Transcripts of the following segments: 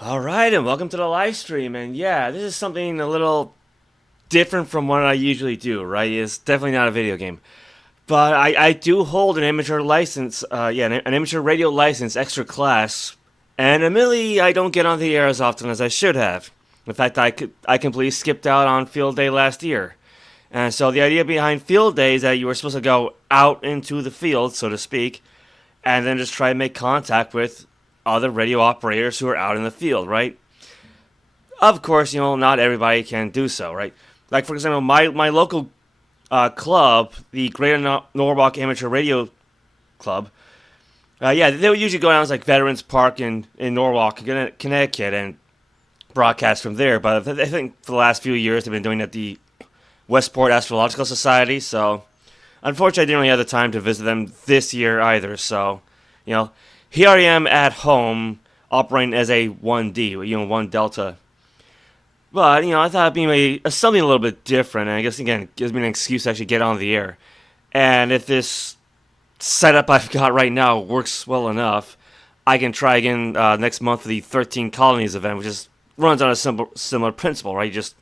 All right, and welcome to the live stream. And yeah, this is something a little different from what I usually do, right? It's definitely not a video game. But I do hold an amateur license, an amateur radio license, extra class. And admittedly, I don't get on the air as often as I should have. In fact, I completely skipped out on field day last year. And so the idea behind field day is that you were supposed to go out into the field, so to speak, and then just try to make contact with other radio operators who are out in the field, right? Of course, not everybody can do so, right? Like, for example, my local club, the Greater Norwalk Amateur Radio Club, they would usually go down to like Veterans Park in Norwalk, Connecticut, and broadcast from there. But I think for the last few years they've been doing it at the Westport Astrological Society. So unfortunately, I didn't really have the time to visit them this year either. So, here I am at home operating as a 1D, 1 Delta. But, I thought it'd be something a little bit different, and I guess, again, it gives me an excuse to actually get on the air. And if this setup I've got right now works well enough, I can try again next month for the 13 Colonies event, which runs on a similar principle, right? You just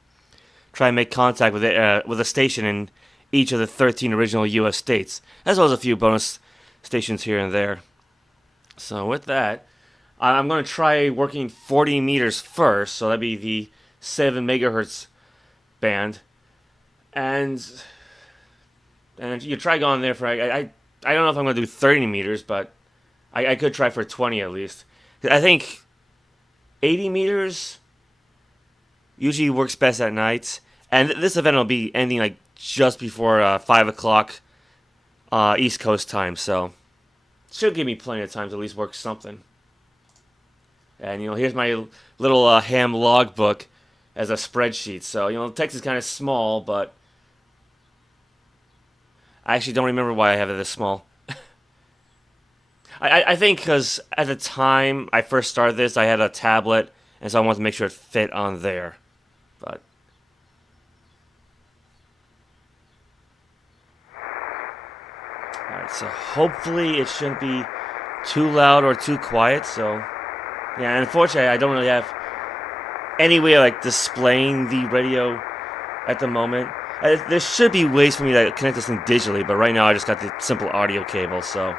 try and make contact with a station in each of the 13 original U.S. states, as well as a few bonus stations here and there. So with that, I'm going to try working 40 meters first, so that'd be the 7 megahertz band, and you try going there for I don't know if I'm going to do 30 meters, but I could try for 20 at least. I think 80 meters usually works best at night, and this event will be ending like just before 5 o'clock East Coast time, so should give me plenty of time to at least work something. And here's my little ham logbook as a spreadsheet. So the text is kind of small, but I actually don't remember why I have it this small. I think because at the time I first started this, I had a tablet, and so I wanted to make sure it fit on there. But alright, so hopefully it shouldn't be too loud or too quiet. So yeah, and unfortunately I don't really have any way of like displaying the radio at the moment. There should be ways for me to connect this thing digitally, but right now I just got the simple audio cable. So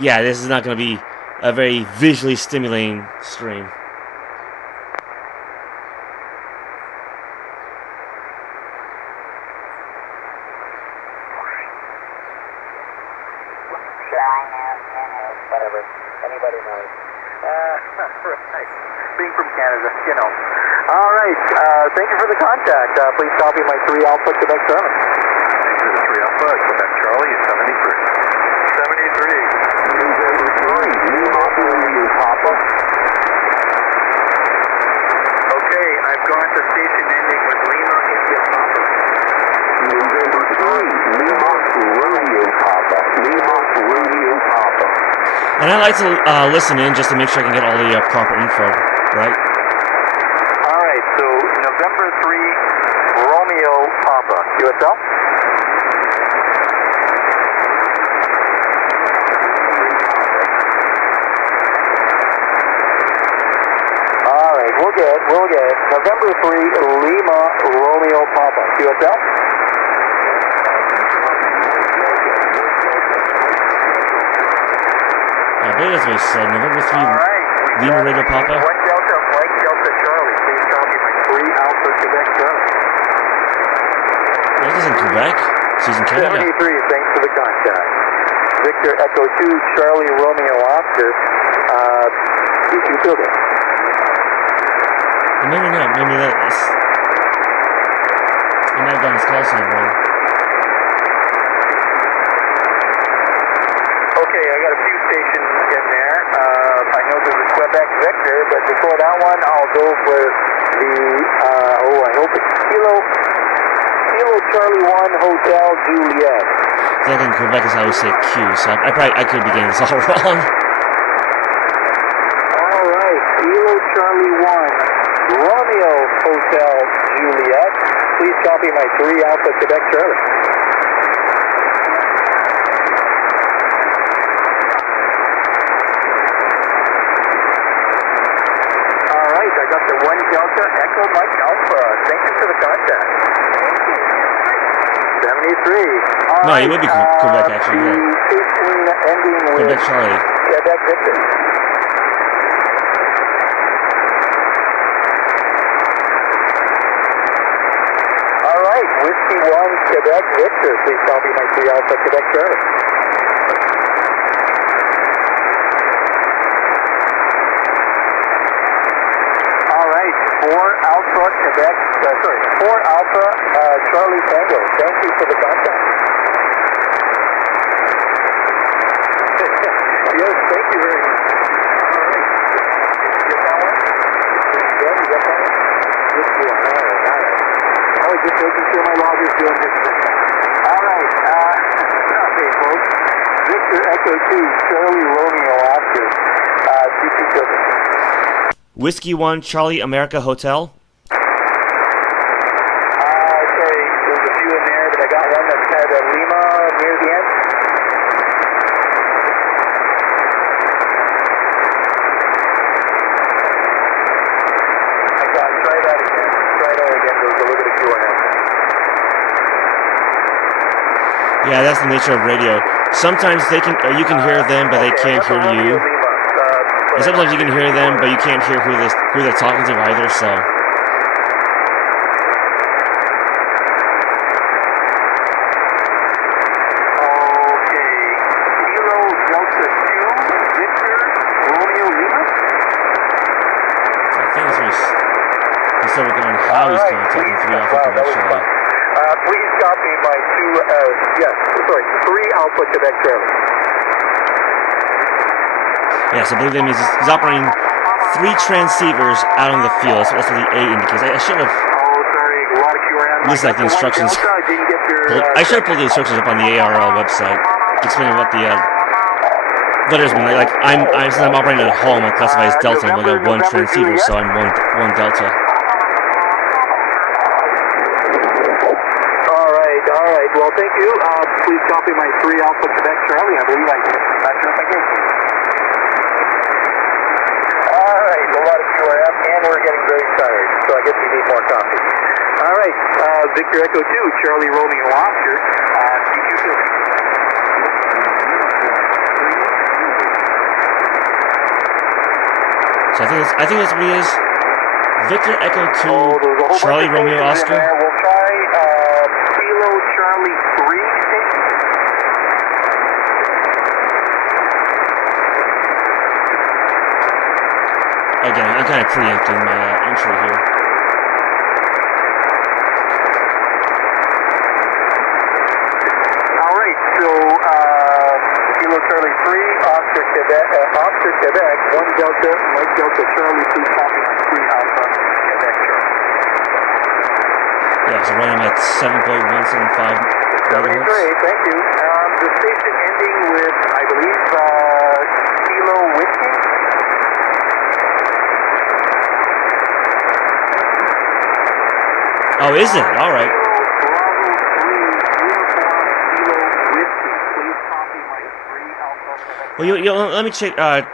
yeah, this is not going to be a very visually stimulating stream. Whatever. Anybody knows. Right. Being from Canada, All right. Thank you for the contact. Please copy my 3 Alpha Quebec Charlie. Thanks for the 3 Alpha Quebec Charlie is 73. 73. Papa. Okay, I've gone to station ending with Lima India Papa. November 3, Lima Radio Papa. Lima Radio Papa. And I like to listen in just to make sure I can get all the proper info, right? All right, so November 3, Romeo Papa. QSL? All right, we'll get. November 3, Lima Romeo Papa. QSL? I believe that's what he said. November 3, right. Lima Radio Papa. 1 Delta, Mike Delta Charlie. Please copy my 3 Alpha Quebec Charlie. This is in Quebec. She's in Canada. 73, thanks for the contact. Victor Echo 2, Charlie Romeo Oscar. Q2 building. Maybe not. Maybe that's... I might have gotten this call sign wrong. Okay, I got a few stations in there. I know there's a Quebec Victor, but before that one, I'll go for the, I hope it's Kilo Charlie 1 Hotel Juliet. I think in Quebec is how we say Q, so I could be getting this all wrong. All right, Kilo Charlie 1 Romeo Hotel Juliet. Please copy my 3 Alpha Quebec Charlie. got the 1 Delta Echo Mike Alpha. Thank you for the contact. Thank you. 73. No, it would be Quebec, actually, yeah. The station ending with Quebec Charlie. Quebec Victor. All right, Whiskey 1 Quebec Victor. Please copy my 3 Alpha Quebec Charlie. All right, 4 Alpha Quebec, 4 Alpha Charlie Tango. Thank you for the contact. Yes, thank you very much. All right. You get that one? Yeah, you got that one? Yes, you are. All right, got it. I was just making sure my log is doing just fine. All right, okay, folks. Victor Echo 2, Charlie Romeo Oscar, CP Silver. Whiskey 1 Charlie America Hotel. Sorry, there's a few in there, but I got one that had a Lima near the end. Try that again. Try that again. There's a little bit of queue ahead. Yeah, that's the nature of radio. Sometimes they can, you can hear them, but they can't hear you. And sometimes you can hear them, but you can't hear who they're talking to either. So. Okay. Kilo Delta 2, Victor, Romeo Lima. I think this was. Instead of going how he's contacting 3 Alpha Quebec Charlie. Please copy my 3 Alpha Quebec Charlie. Yeah, so I believe that means he's operating 3 transceivers out on the field. So that's what the A indicates. I should have. Oh, sorry, a lot of queue around. At least like the instructions. I should have pulled the instructions up on the ARRL website, explaining what the letters mean. Like since I'm operating at home, I classify as Delta. I'm like a 1 transceiver, so I'm one Delta. All right. Well, thank you. Please copy my 3 Alpha Quebec Charlie. I believe I did. Not sure if I did. All right. A lot of QRF, and we're getting very tired, so I guess we need more coffee. All right. Victor Echo 2, Charlie Romeo Oscar, CQ Philly. So I think that's what he is. Victor Echo 2, Charlie Romeo Oscar. We'll try Kilo Charlie 3 station. Again, I'm kind of preempting my intro here. All right, so Kilo Charlie 3, Oscar Quebec, 1 Delta, Mike Delta Charlie, please copy 3 Alpha Quebec Charlie. Yeah, so right I'm at 7.175 73, megahertz. thank you. The station ending with, I believe, Kilo Whiskey. Oh, is it? All right. Well, let me check. Let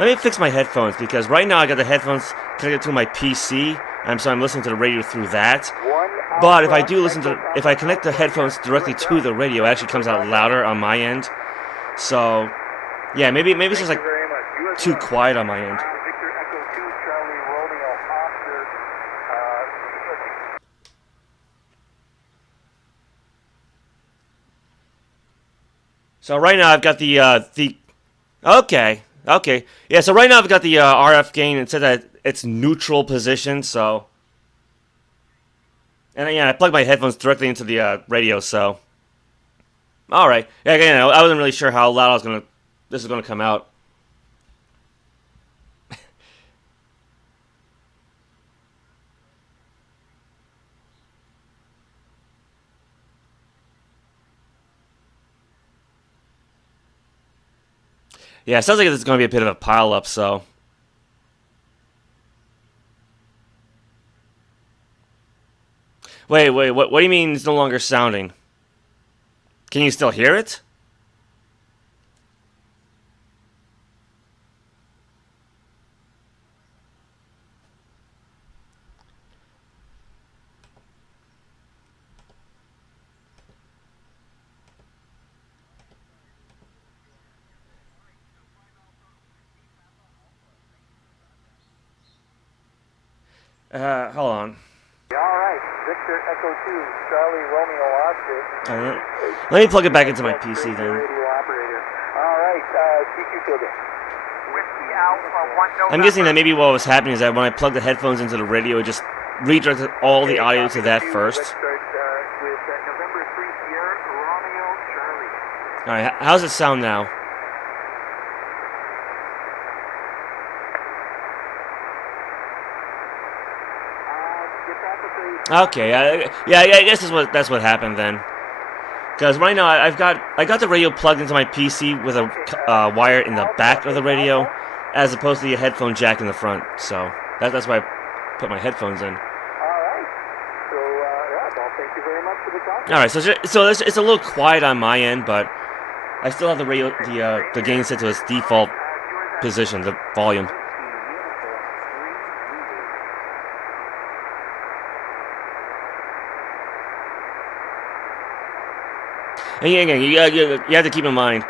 me fix my headphones because right now I got the headphones connected to my PC. So I'm listening to the radio through that. But if I connect the headphones directly to the radio, it actually comes out louder on my end. So, yeah, maybe it's just like too quiet on my end. Victor Echo 2, Charlie Romeo Oscar. So right now I've got the okay. Yeah, so right now I've got the RF gain. It said that it's neutral position, so. And yeah, I plugged my headphones directly into the radio, so. All right. Yeah, again, I wasn't really sure how loud this was gonna come out. Yeah, it sounds like it's gonna be a bit of a pile-up, so. Wait, what do you mean it's no longer sounding? Can you still hear it? Hold on. All right, Victor Echo 2, Charlie Romeo Oscar. Let me plug it back into my PC then. Radio operator. All right, CQ Fielder. Whiskey Alpha 1 November. I'm guessing that maybe what was happening is that when I plugged the headphones into the radio, it just redirected all the audio to that first. Let's start with November 3 Sierra Romeo Charlie. Alright, how's it sound now? Okay, yeah, I guess that's what happened then. Because right now I got the radio plugged into my PC with a wire in the back of the radio, as opposed to the headphone jack in the front. So that's why I put my headphones in. All right. So well, thank you very much for the call. All right, so it's a little quiet on my end, but I still have the radio the gain set to its default position, the volume. And again, you have to keep in mind,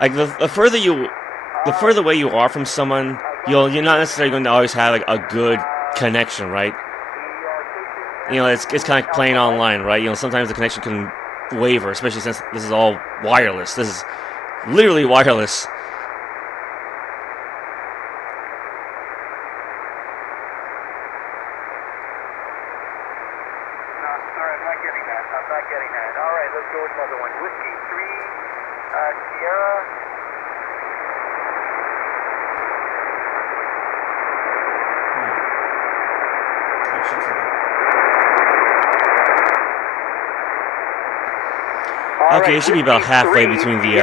like the further away you are from someone, you're not necessarily going to always have like a good connection, right? You know, it's kind of like playing online, right? You know, sometimes the connection can waver, especially since this is all wireless. This is literally wireless. Sorry, I'm not getting that. All right, let's go with another one. Whiskey 3 Sierra. Okay, it should be about halfway between the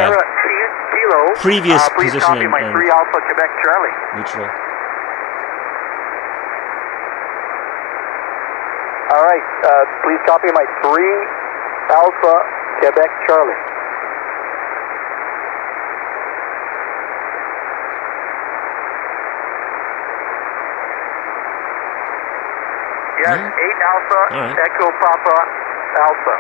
previous position and 3 Alpha Quebec Charlie. neutral. All right, please copy my 3 Alpha Quebec Charlie. Yes, 8 Alpha, All right. Echo Papa Alpha.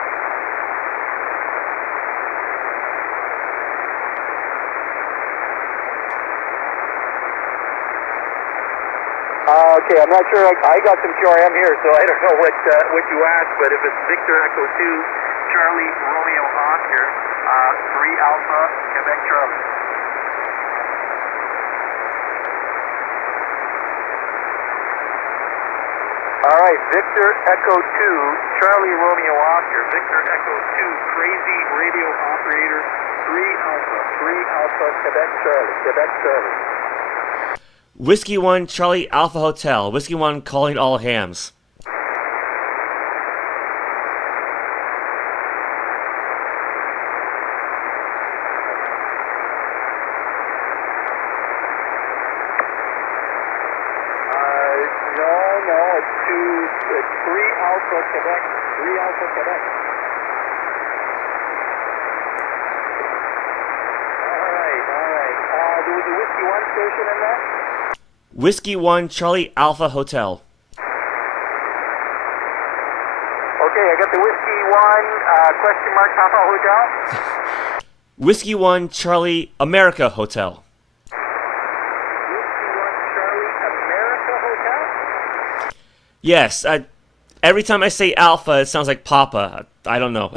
Okay, I'm not sure. I got some QRM here, so I don't know what you asked, but if it's Victor Echo 2, Charlie Romeo Oscar, 3 Alpha, Quebec Charlie. All right, Victor Echo 2, Charlie Romeo Oscar, Victor Echo 2, crazy radio operator, 3 Alpha, Quebec Charlie, Quebec Charlie. Whiskey 1 Charlie Alpha Hotel. Whiskey 1 calling all hams. No, it's 3 Alpha Quebec, 3 Alpha Quebec. All right. There was a Whiskey 1 station in there? Whiskey 1 Charlie Alpha Hotel. Okay, I got the Whiskey 1, question mark, Papa Hotel. Whiskey 1 Charlie America Hotel. Whiskey 1, Charlie, America Hotel? Yes, every time I say Alpha, it sounds like Papa. I don't know.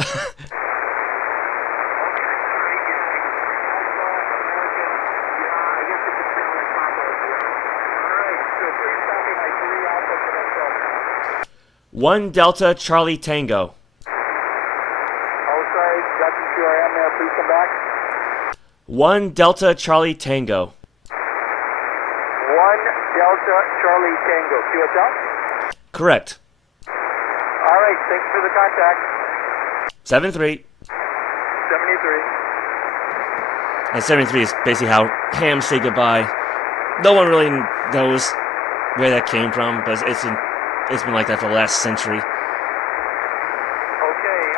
One Delta Charlie Tango. Oh, sorry, got some QRM there. Please come back. 1 Delta Charlie Tango. 1 Delta Charlie Tango. QSL? Correct. All right, thanks for the contact. 73. 73. And 73 is basically how hams say goodbye. No one really knows where that came from, but it's been like that for the last century. Okay,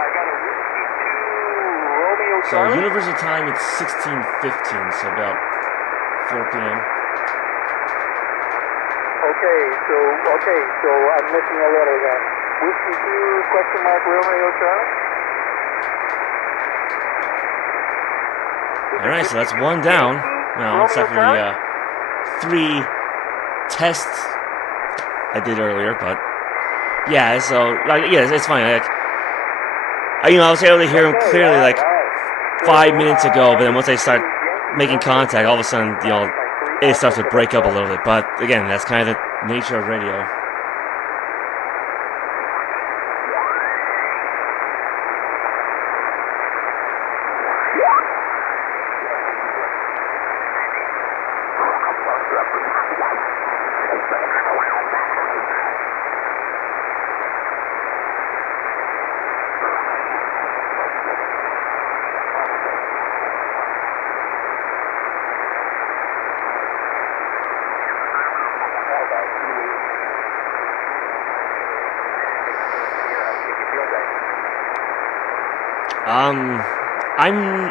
I got a Whiskey 2 Romeo So Charlie. universal time, it's 16:15, so about 4 p.m. Okay, so I'm missing a letter then. Whiskey 2 question mark Romeo Charlie. All right, so that's 1 down. Well, except for the 3 test I did earlier, but yeah. So like, yeah, it's fine. Like, I was able to hear him clearly like 5 minutes ago, but then once I start making contact, all of a sudden, it starts to break up a little bit. But again, that's kind of the nature of radio.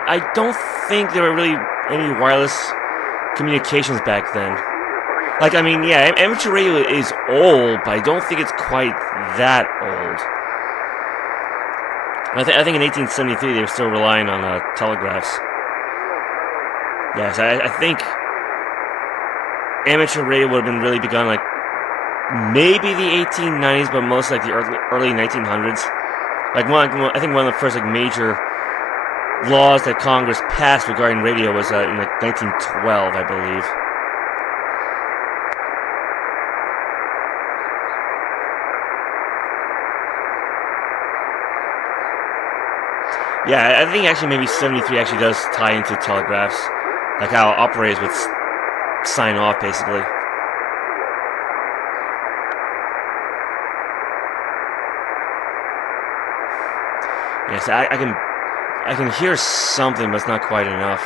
I don't think there were really any wireless communications back then. Like, I mean, yeah, amateur radio is old, but I don't think it's quite that old. I think in 1873 they were still relying on telegraphs. Yes, I think amateur radio would have been really begun like maybe the 1890s, but most like the early 1900s. Like I think one of the first like major laws that Congress passed regarding radio was in like 1912, I believe. Yeah, I think actually maybe 73 actually does tie into telegraphs, like how operators would sign off basically. Yes, I can hear something, but it's not quite enough.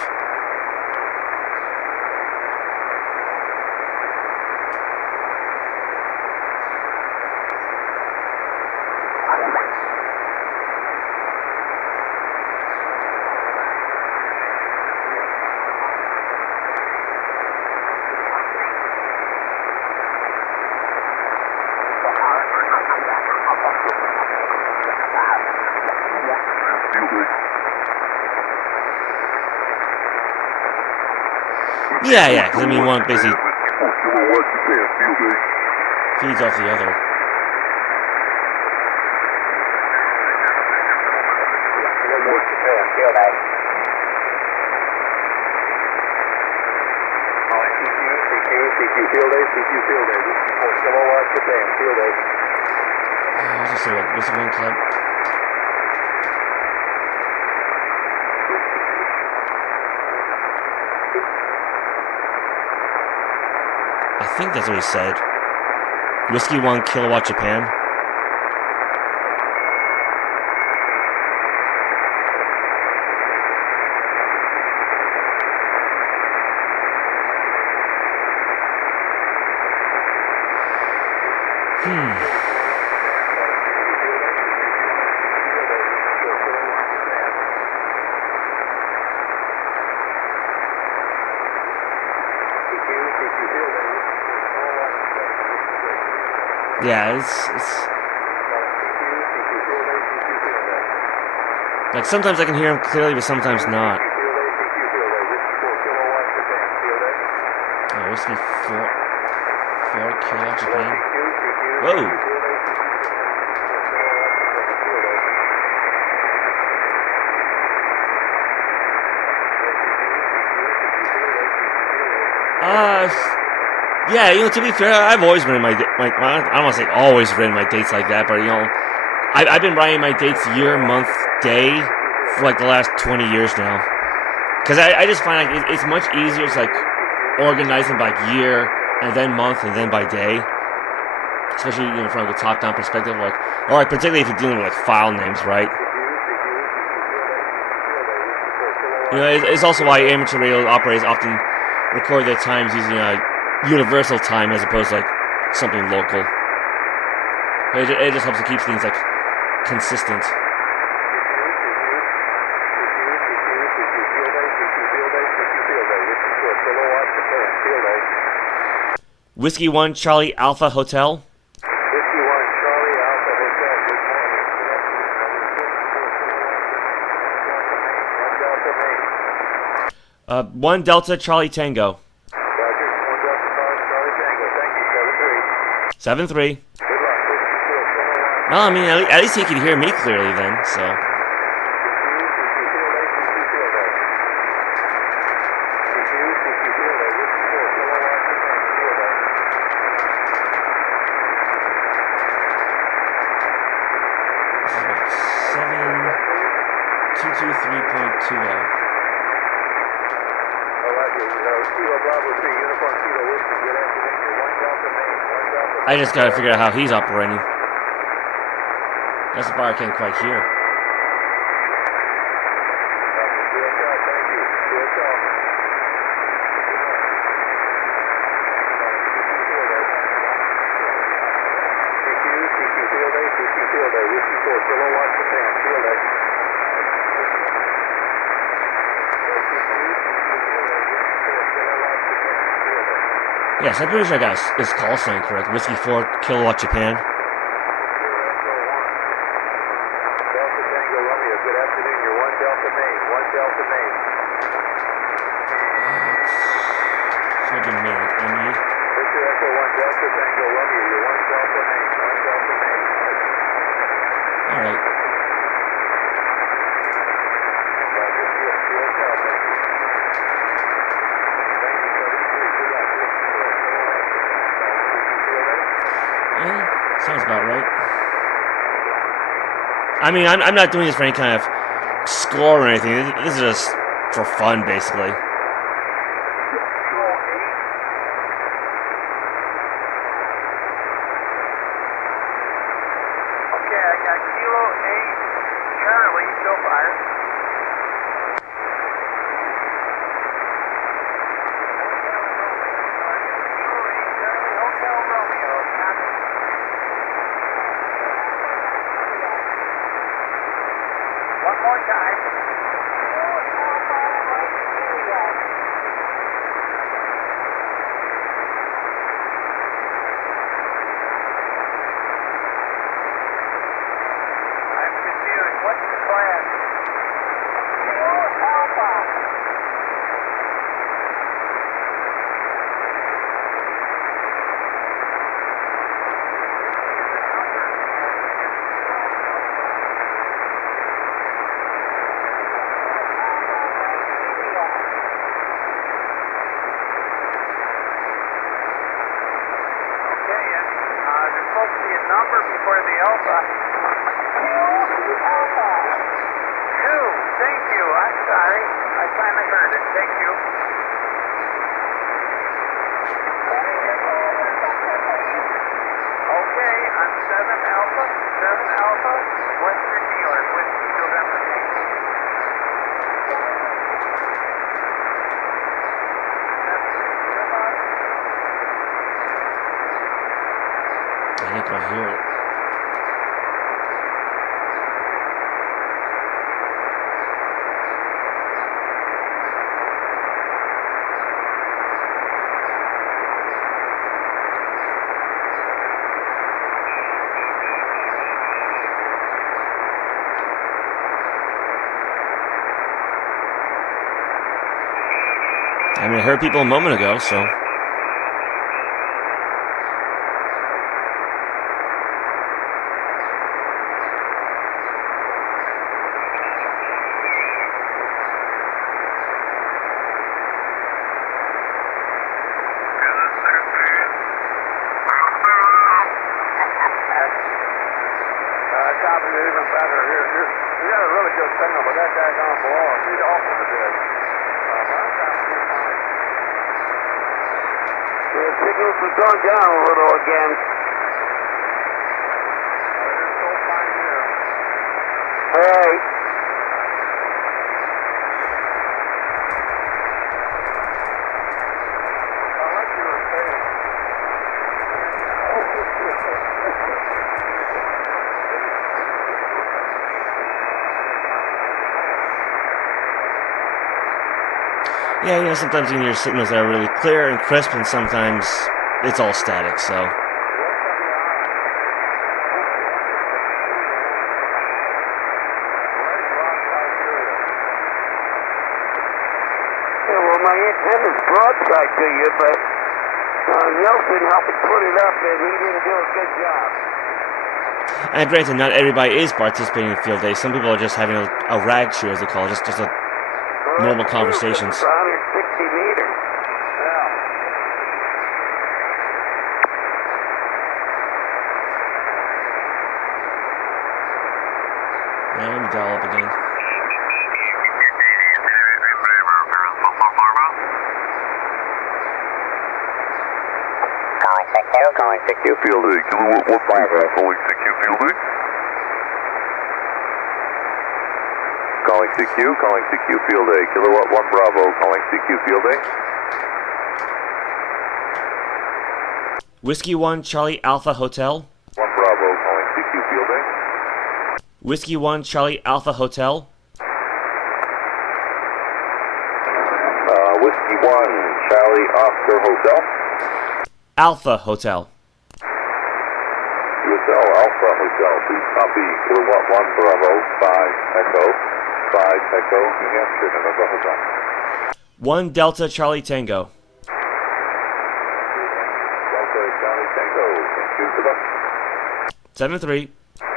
Yeah, because I mean, one basically feeds off the other. What's the one club? I think that's what he said. Whiskey 1 Kilowatt Japan. Yeah, it's like sometimes I can hear him clearly, but sometimes not. Oh, Whiskey 4 Kilowatt Japan. Whoa! Yeah, to be fair, I've always written I don't want to say always written my dates like that, but I've been writing my dates year, month, day for like the last 20 years now. Because I just find like it's much easier to like organize them by year and then month and then by day. Especially from like a top-down perspective, like particularly if you're dealing with like file names, right? It's also why amateur radio operators often record their times using universal time as opposed to like something local. It just helps to keep things like consistent. Whiskey 1 Charlie Alpha Hotel. Whiskey 1 Charlie Alpha Hotel. 1 Delta Charlie Tango. Roger. 1 Delta Charlie Tango. Thank you. 7-3. 7-3. Good luck. Well, I mean, at least he could hear me clearly then, so. This is what, 7223.20. I just gotta figure out how he's operating. That's the part I can't quite hear. Yes, I'm pretty sure I got his call sign correct. Whiskey 4 Kilowatt Japan. Delta Tango Romeo, good afternoon. You're 1 Delta Maine, 1 Delta Maine. It's gonna be me, like ME. Victor Echo 1 Delta Tango Romeo, you're 1 Delta Maine, 1 Delta Maine. Alright. Yeah, sounds about right. I mean, I'm not doing this for any kind of score or anything. This is just for fun, basically. Okay, I got Kilo 8, Charlie, so far. Kilo 8, Charlie, Hotel Romeo, copy. One more time. I'm confused. What's the class? Okay, and there's supposed to be a number before the alpha. Two. Thank you. I'm sorry. I finally heard it. Thank you. Okay, I'm 7 Alpha. 7 Alpha. Western New York. Whiskey November 8. I think I hear it. I mean, I heard people a moment ago, so. Copy, even better. Here. We got a really good signal, but that guy's on below us. He's off a bit. The signals have gone down a little again. They're so fine here. Hey. I like your face. Yeah, you know, sometimes you can hear signals that are really clear and crisp, and sometimes it's all static, so. Yeah, well, my antenna's broadside to you, but Nelson helped put it up, and he didn't do a good job. And granted, not everybody is participating in field day. Some people are just having a rag shoe, as they call it, just a normal conversations. It's 160 meters. Yeah, let me dial up again. Calling CQ. Field A, Kilowatt 1 Bravo, calling CQ Field A. Calling CQ Field A, Kilowatt 1 Bravo, calling CQ Field A. Whiskey 1 Charlie Alpha Hotel. 1 Bravo, calling CQ Field A. Whiskey 1 Charlie Alpha Hotel. Whiskey 1, Charlie Oscar Hotel. Alpha Hotel. Hotel, Alpha Hotel, please copy, Kilowatt 1 Bravo, 5 Echo, New Hampshire, November Hotel. 1 Delta Charlie Tango. Delta Charlie Tango, thank you, production. 7-3. 7-3,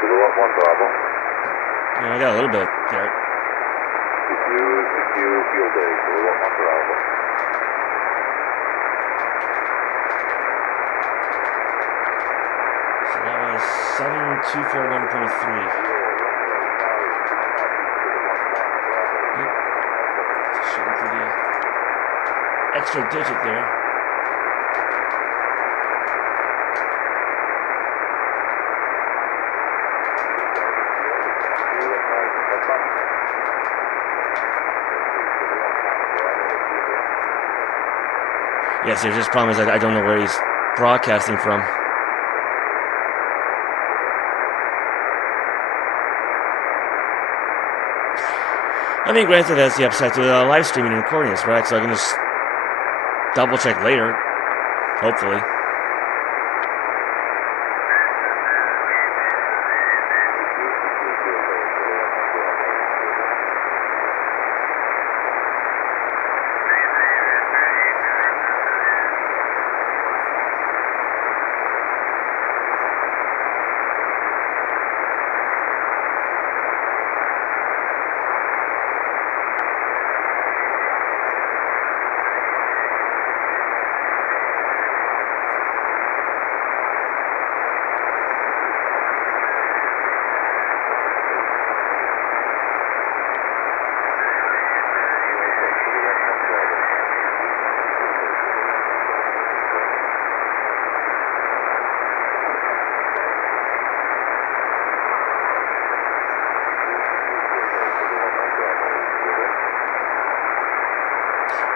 Kilowatt 1 Bravo. Yeah, I got a little bit there. CQ, Field A, Kilowatt 1 Bravo. So that was 7241.3. Yep. Showing through the extra digit there. Yes, there's just problem is I don't know where he's broadcasting from. I mean, granted, that's the upside to live streaming and recording this, right? So I can just double check later, hopefully.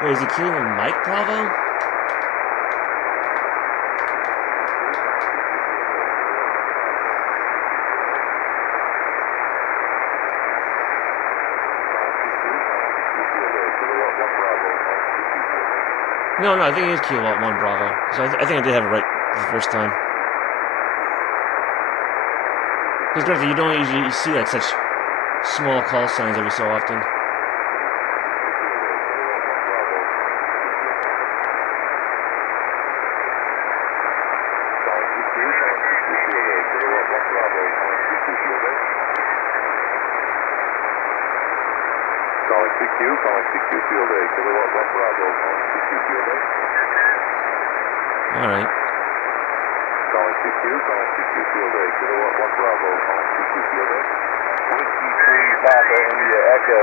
Wait, is he killing Mike Bravo? No, I think it is Kilowatt 1 Bravo. So I think I did have it right the first time. Because granted, you don't usually see like such small call signs every so often. Calling CQ Field A, Kilowatt 1 Bravo, calling CQ Field A. Alright. Calling CQ Field A, Kilowatt 1 Bravo, calling CQ Field A. Whiskey 3, Papa, India, Echo.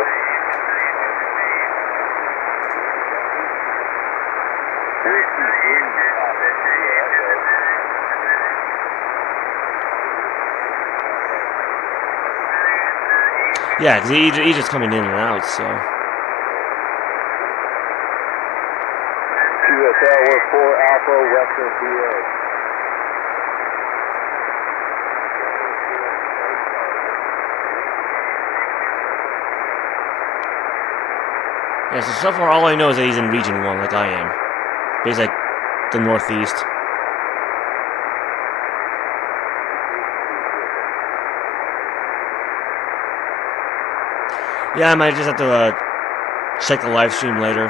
Whiskey 3, Papa, India, Echo. Yeah, because he's just coming in and out, so. QSL, we're 4 Alpha, Western PA. Yeah, so far all I know is that he's in Region 1, like I am. Basically, like, the Northeast. Yeah, I might just have to check the live stream later.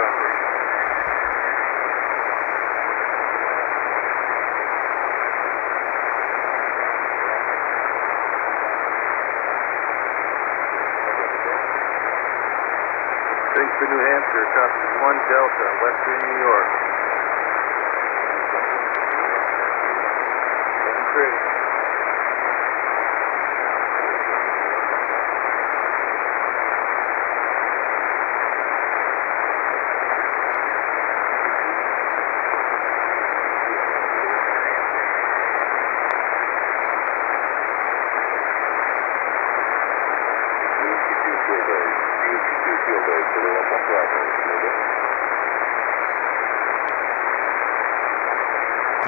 vibration. Bigford, New Hampshire, copy 1 Delta, Western New York. Great.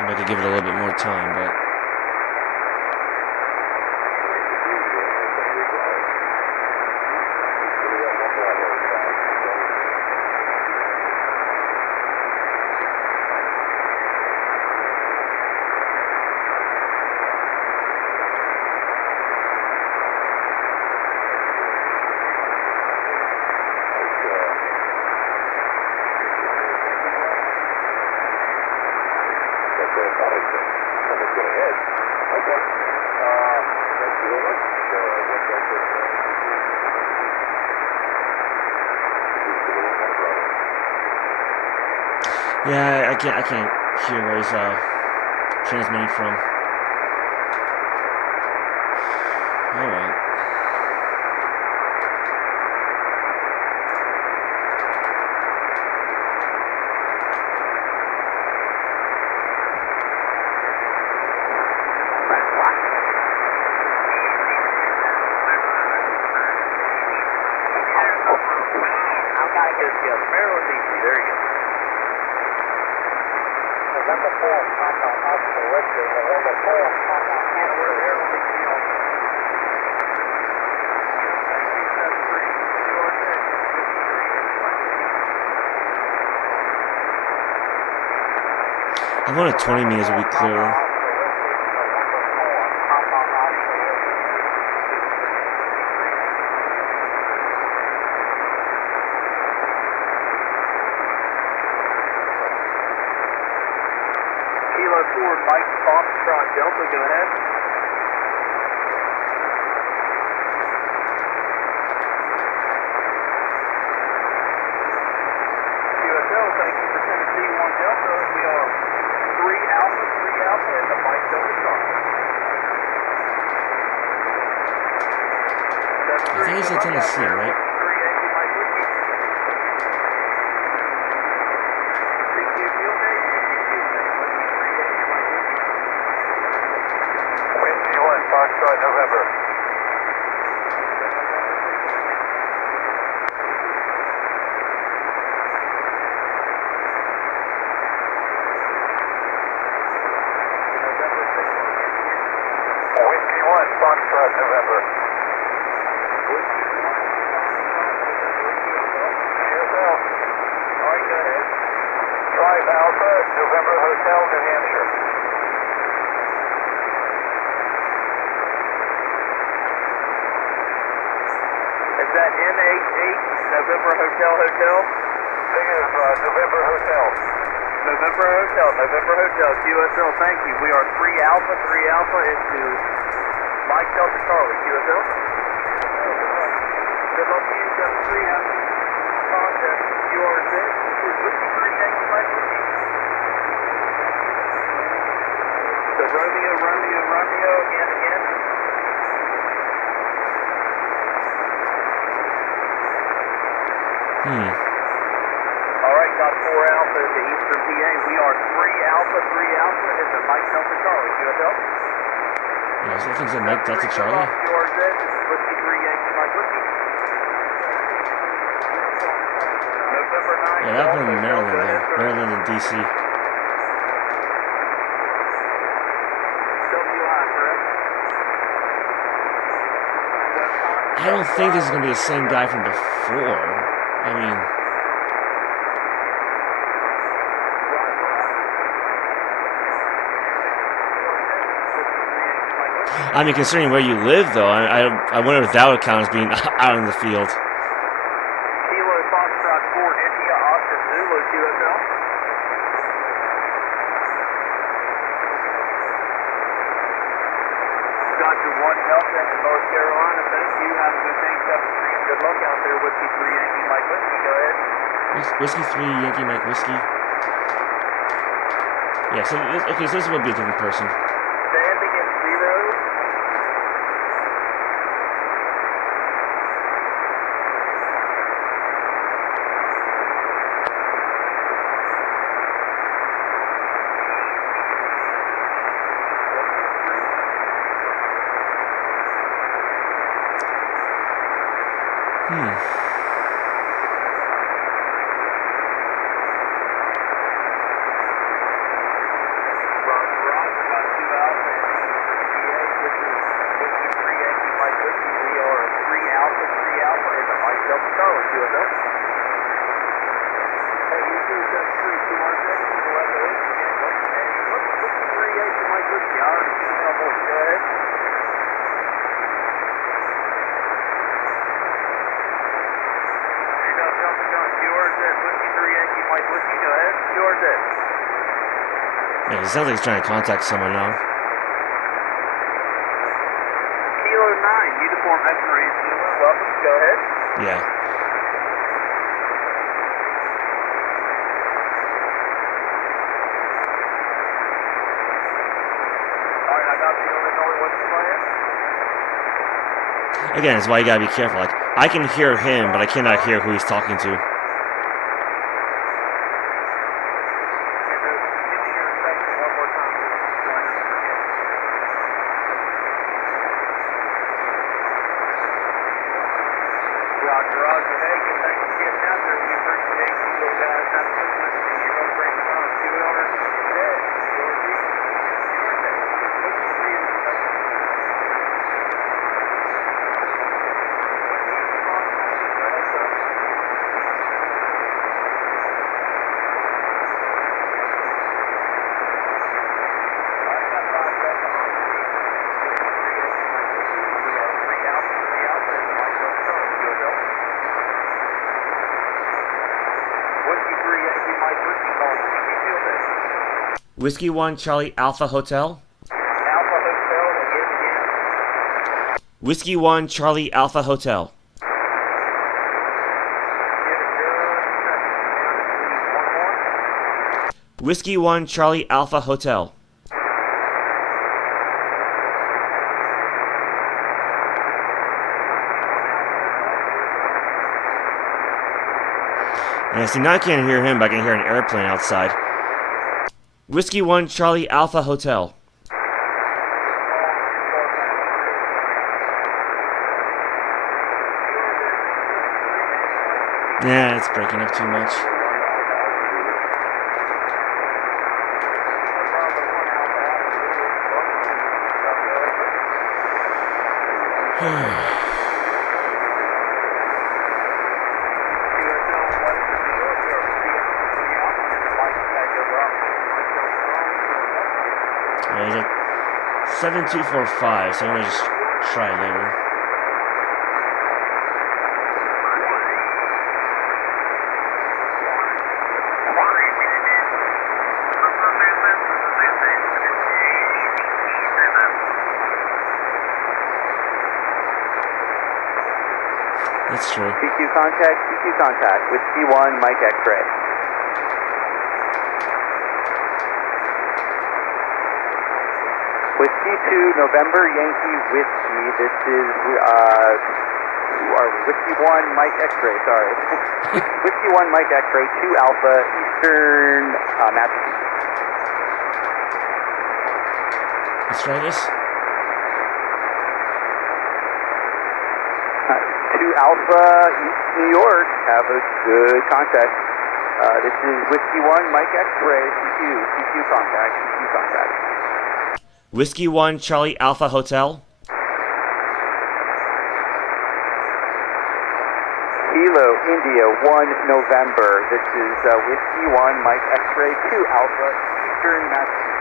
I could give it a little bit more time, but yeah, I can't hear where he's transmitting from. All right. Maryland, DC. There you go. November 4th, Papa, Oscar, Richard. November 4th, Papa, Oscar, Richard. I wanted 20 meters to be clearer. Kilo 4, Mike Foxtrot Delta, go ahead. QSL, thank you for Tennessee 1 Delta. We are 3 Alpha at the Mike Delta Charlie. I think he said Tennessee, right? Foxtrot, November. Whiskey 1, Foxtrot, November. QSL. All right, go ahead. Tribe Alpha, November Hotel, New Hampshire. Is that N88 November Hotel? Negative, November Hotel. November Hotel, QSL, thank you. We are 3 Alpha into Mike Delta Charlie, QSL. Good luck to you, 73, having contact QRZ. Whiskey 3 Yankee Mike Whiskey. So Romeo, again. All right, got 4 Alpha at the Eastern PA. We are 3 Alpha at the Mike Delta Charlie. QSL? Yeah, I think it's Mike Delta Charlie. QRZ, this is Whiskey 3 Yankee Mike Whiskey. November 9. Yeah, that one in Maryland, then. Maryland and DC. WI, correct? I don't think this is going to be the same guy from before. I mean, considering where you live, though, I wonder if that would count as being out in the field. Kilo Foxtrot 4, India, Oscar lookout there, Whiskey 3 Yankee Mike Whiskey, go ahead. Whiskey 3 Yankee Mike Whiskey. Yeah, so okay, so this would be a different person. Standing at 0. Yeah, it sounds like he's trying to contact someone now. Kilo 9, uniform X-ray Zulu, welcome, go ahead. Yeah. Alright, I got the Illinois, what's the plan? Again, that's why you gotta be careful. Like, I can hear him, but I cannot hear who he's talking to. Whiskey 1 Charlie Alpha Hotel. Alpha Hotel, again. Whiskey 1 Charlie Alpha Hotel. Whiskey 1 Charlie Alpha Hotel. Yeah, see, now I can't hear him, but I can hear an airplane outside. Whiskey 1 Charlie Alpha Hotel. Yeah, it's breaking up too much. He's at 7245, so I'm gonna just try later. That's true. CQ contact, Whiskey 1, Mike X-ray. Whiskey 2, November Yankee Whiskey. This is Whiskey 1, Mike X-ray, sorry. Whiskey 1, Mike X-ray, 2 Alpha, Eastern, Massachusetts. Let's try this. 2 Alpha, East New York. Have a good contact. This is Whiskey 1, Mike X-ray, CQ contact. Whiskey 1 Charlie Alpha Hotel. Kilo India 1 November. This is Whiskey 1 Mike X-ray 2 Alpha Eastern Massachusetts.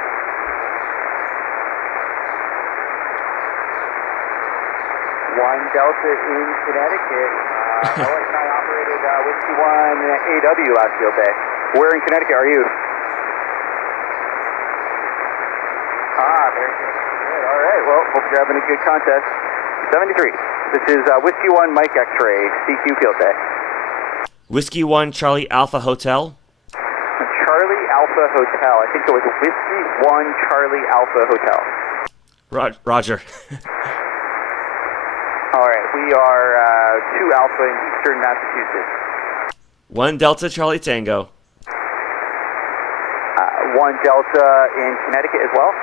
1 Delta in Connecticut. LS&I operated Whiskey 1 AW last field day. Where in Connecticut are you? Very good. All right. Well, hope you're having a good contest. 73. This is Whiskey 1 Mike X-Ray, CQ Field Day. Whiskey 1 Charlie Alpha Hotel. Charlie Alpha Hotel. I think it was Whiskey 1 Charlie Alpha Hotel. Roger. All right, we are 2 Alpha in Eastern Massachusetts. 1 Delta Charlie Tango. 1 Delta in Connecticut as well.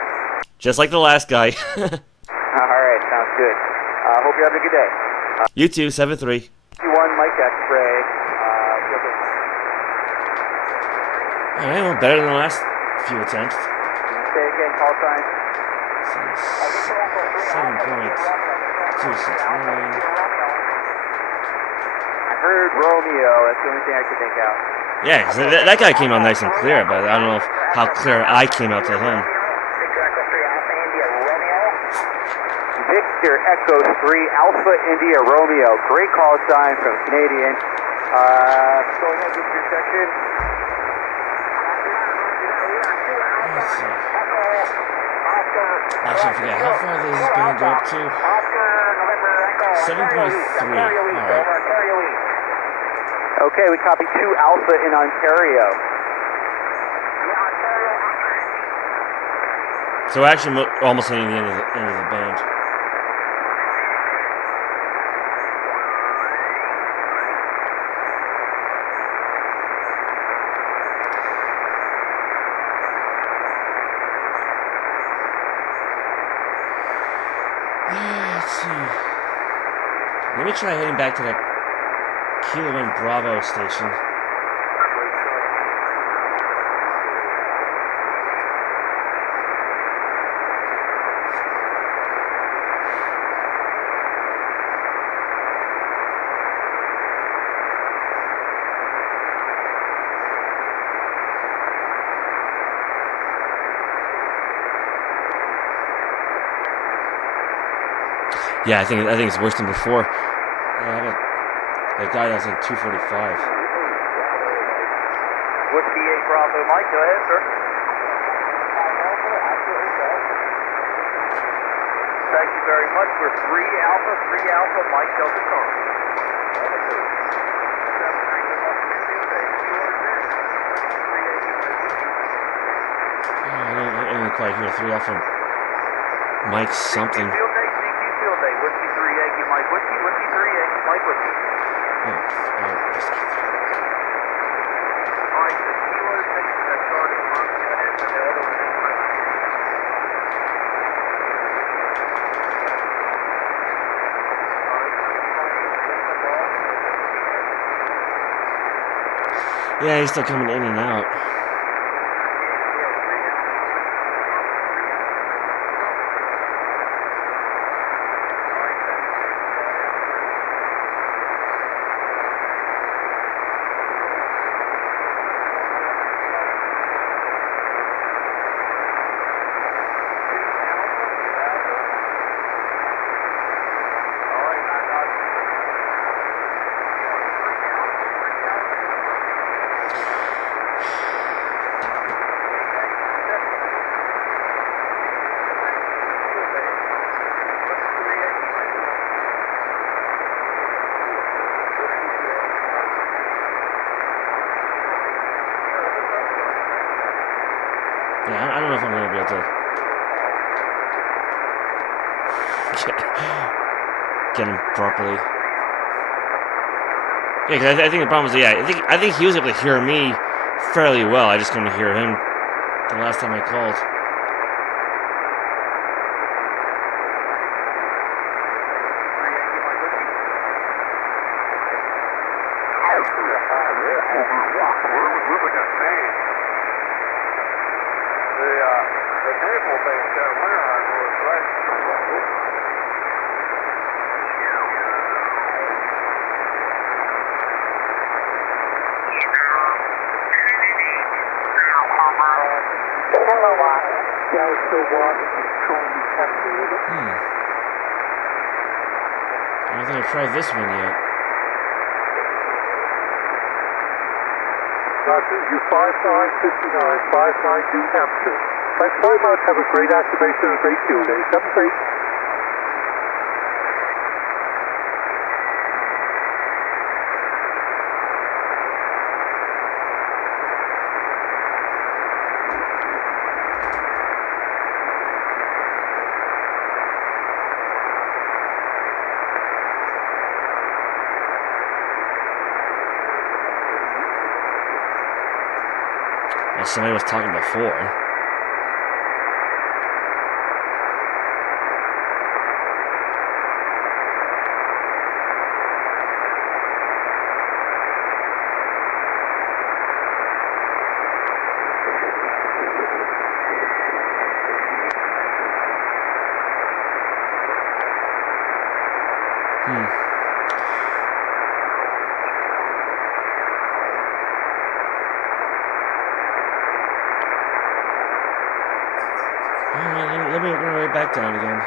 Just like the last guy. All right, sounds good. Hope you're having a good day. You too, 7-3. 1 Mike X-Ray. Field Day. Alright, well, better than the last few attempts. Say again, call sign. 7.269. I heard Romeo. That's the only thing I could make out. Yeah, 'cause that guy came out nice and clear, but I don't know how clear I came out to him. Victor Echo 3 Alpha India Romeo. Great call sign from Canadian. Go ahead with your section. Let's see. Actually, I forget how far this is going to go up to. 7.3. Alright. Okay, we copy 2 Alpha in Ontario. So we're actually almost hitting the end of the band. Let's see. Let me try heading back to that Kilo 1 Bravo station. Yeah, I think it's worse than before. Yeah, that guy that's like 245. Whiskey 8 Bravo Mike, go ahead, sir. Thank you very much. We're 3 Alpha, Mike Delta Charlie. I didn't quite hear 3 Alpha Mike something. Field Day, CQ Field Day. Whiskey 3 Yankee Mike Whiskey, Whiskey 3 Yankee Mike Whiskey. Oh, just... All right, the kilo station that started from the other one. Yeah, he's still coming in and out. Yeah, I don't know if I'm going to be able to get him properly. Yeah, because I think the problem is, yeah, I think he was able to hear me fairly well. I just couldn't hear him the last time I called. The vehicle base that winter on was right. I don't think I've tried this one yet. You 5959, 59 New Hampshire. Thanks very much. Have a great activation and a great field day. 7-3. somebody was talking before. Let me work my way back down again.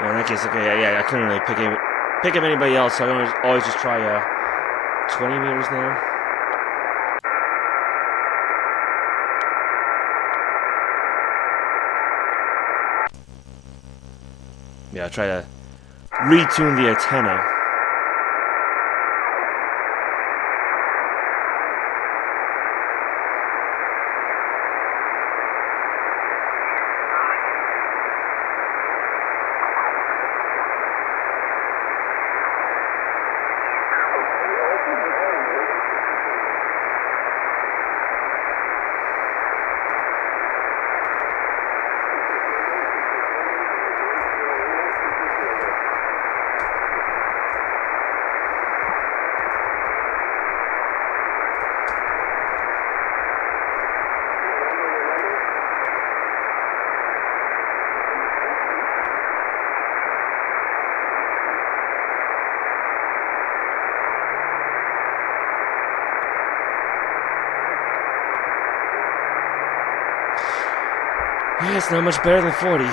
Yeah, in that case, okay, yeah, I couldn't really pick up anybody else, so I always just try 20 meters now. Yeah, try to retune the antenna. Yeah, it's not much better than 40.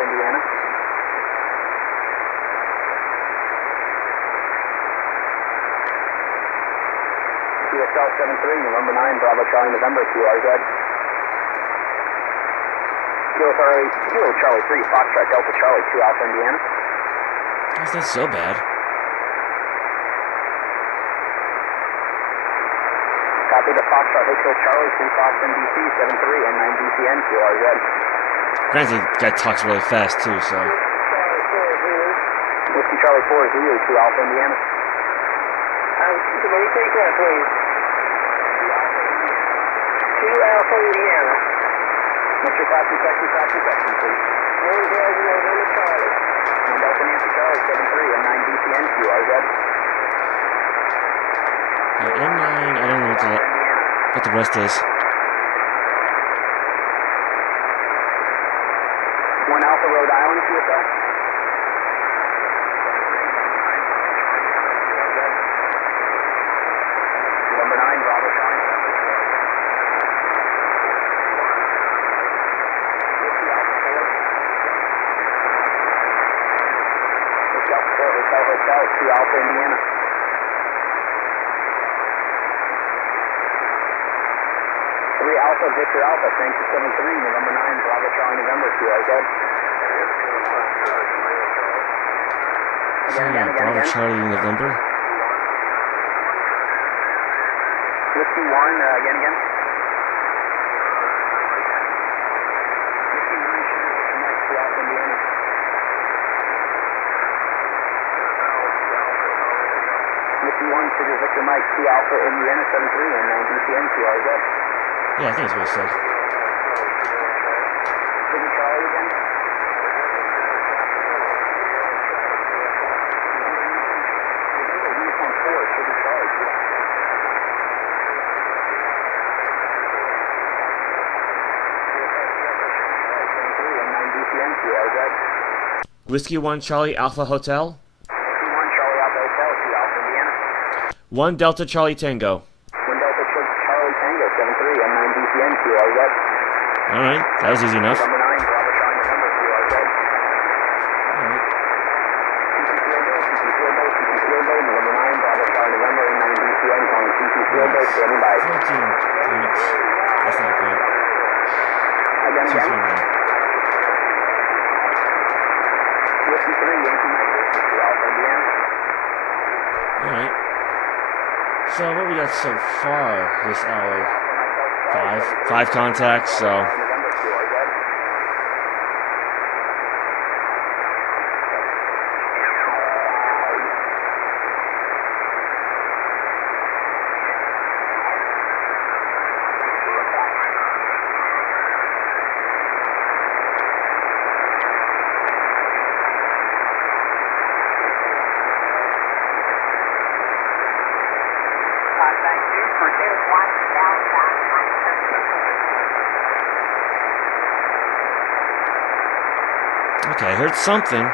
Indiana. QSL 73, November 9, Bravo Charlie, November, QRZ. Kilo Charlie 3, Foxtrot Delta Charlie 2, Alpha, Indiana. How's that so bad? Copy the Foxtrot Hotel Charlie 2, Fox NBC 73 and 9 DCN, QRZ. Granted, the guy talks really fast too, so. Whiskey Charlie 4, Zulu 2, Alpha, Indiana. Can you take that, please? 2 Alpha, Indiana. What's your class section, please? 1,000 November Charlie. And Delta Nancy Charlie 73 and 9 DCN, QRZ. M9, I don't know what the rest is. 1 Alpha, Rhode Island, QSL. Number 9, Bravo Charlie. Whiskey Alpha 4. Whiskey Alpha 4, Hotel, 2 Alpha, Indiana. 3 Alpha, Victor Alpha, Francis 73, November 9, Bravo Charlie, November, QRZ. Bravo Charlie, November. Whiskey 1, again. Whiskey 1, Sugar Mike 2 Alpha, Indiana. Whiskey 1, Sugar Victor Mike, C Alpha, Indiana 73, and 9 DCN, QRZ. Yeah, I think it's what it said. Sugar Charlie again. Uniform 4, Sugar Charlie. And 9 DCN, QRZ. Whiskey 1 Charlie Alpha Hotel. Whiskey 1, Charlie Alpha Hotel, C Alpha, Indiana. 1 Delta Charlie Tango. 1 Delta Charlie Tango 73 and 9 DCN QRZ. Alright, that was easy enough. Number 9, Bravo Charlie November QRZ. Alright. CC Field Day, number 9, Bravo Charlie November and 9 DCN calling CC Field Day, standing by. 14 points. That's not a point. Again. 239. Whiskey 3, Yankee Mike, Whiskey Alpha, Indiana. Alright. So what we got so far this hour? Five contacts, so November QRZ. Thank you for 10 okay, I heard something.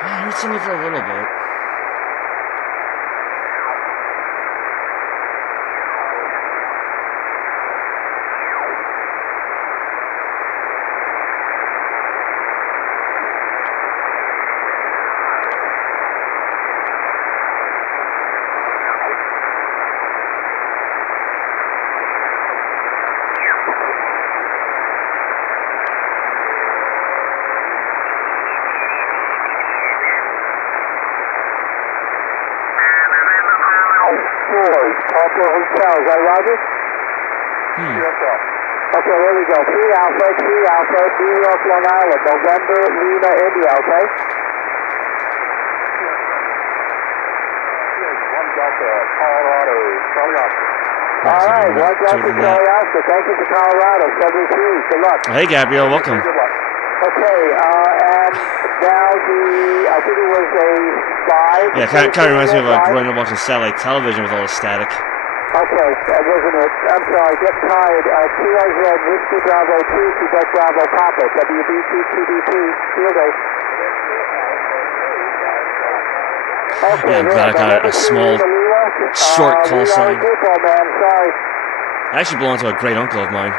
I heard something for a little bit. Alpha Hotel, is that Roger? Okay, there we go. 3 Alpha, New York, Long Island, November, Lima, India, okay? 1 Delta, Colorado, Charlie Oscar. All right, 1 Delta, Charlie Oscar. Thank you for Colorado, 73. Good luck. Hey, Gabriel, welcome. Good luck. Okay, and now I think it was a 5. Yeah, kind of reminds me of growing up watching satellite television with all the static. Okay, that wasn't it. I'm sorry, getting tired. QRZ, Whiskey Bravo 2, Quebec Bravo Papa, WB2, QB2, Field A. Okay, Yeah, I'm glad I got a small, short call sign. Man, sorry. I actually belong to a great uncle of mine.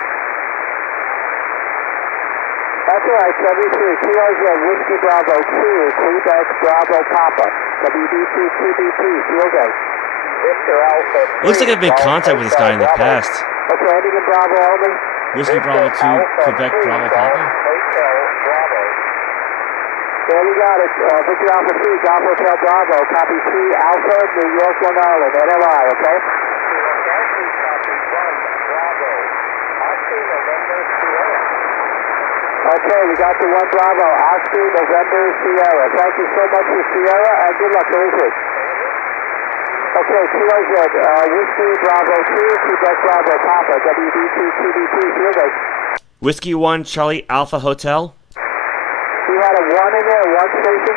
That's all right, 73. QRZ, Whiskey Bravo 2, Quebec Bravo Papa, WB2, QB2, Field A. Looks like I've been in contact with this guy in the past. Okay, ending in Bravo only. Whiskey Bravo 2, Quebec Bravo Papa. There we got it. Victor Alpha 3, Golf Hotel Bravo. Copy 3 Alpha, New York, Long Island. NLI, okay? Okay, we got the 1 Bravo. Oscar, November, Sierra. Thank you so much for Sierra, and good luck. Where is it? Okay, QRZ, Whiskey Bravo 2, Quebec Bravo Papa, WB2, QB2, Field A. Whiskey 1 Charlie Alpha Hotel. We had a 1 in there, 1 station.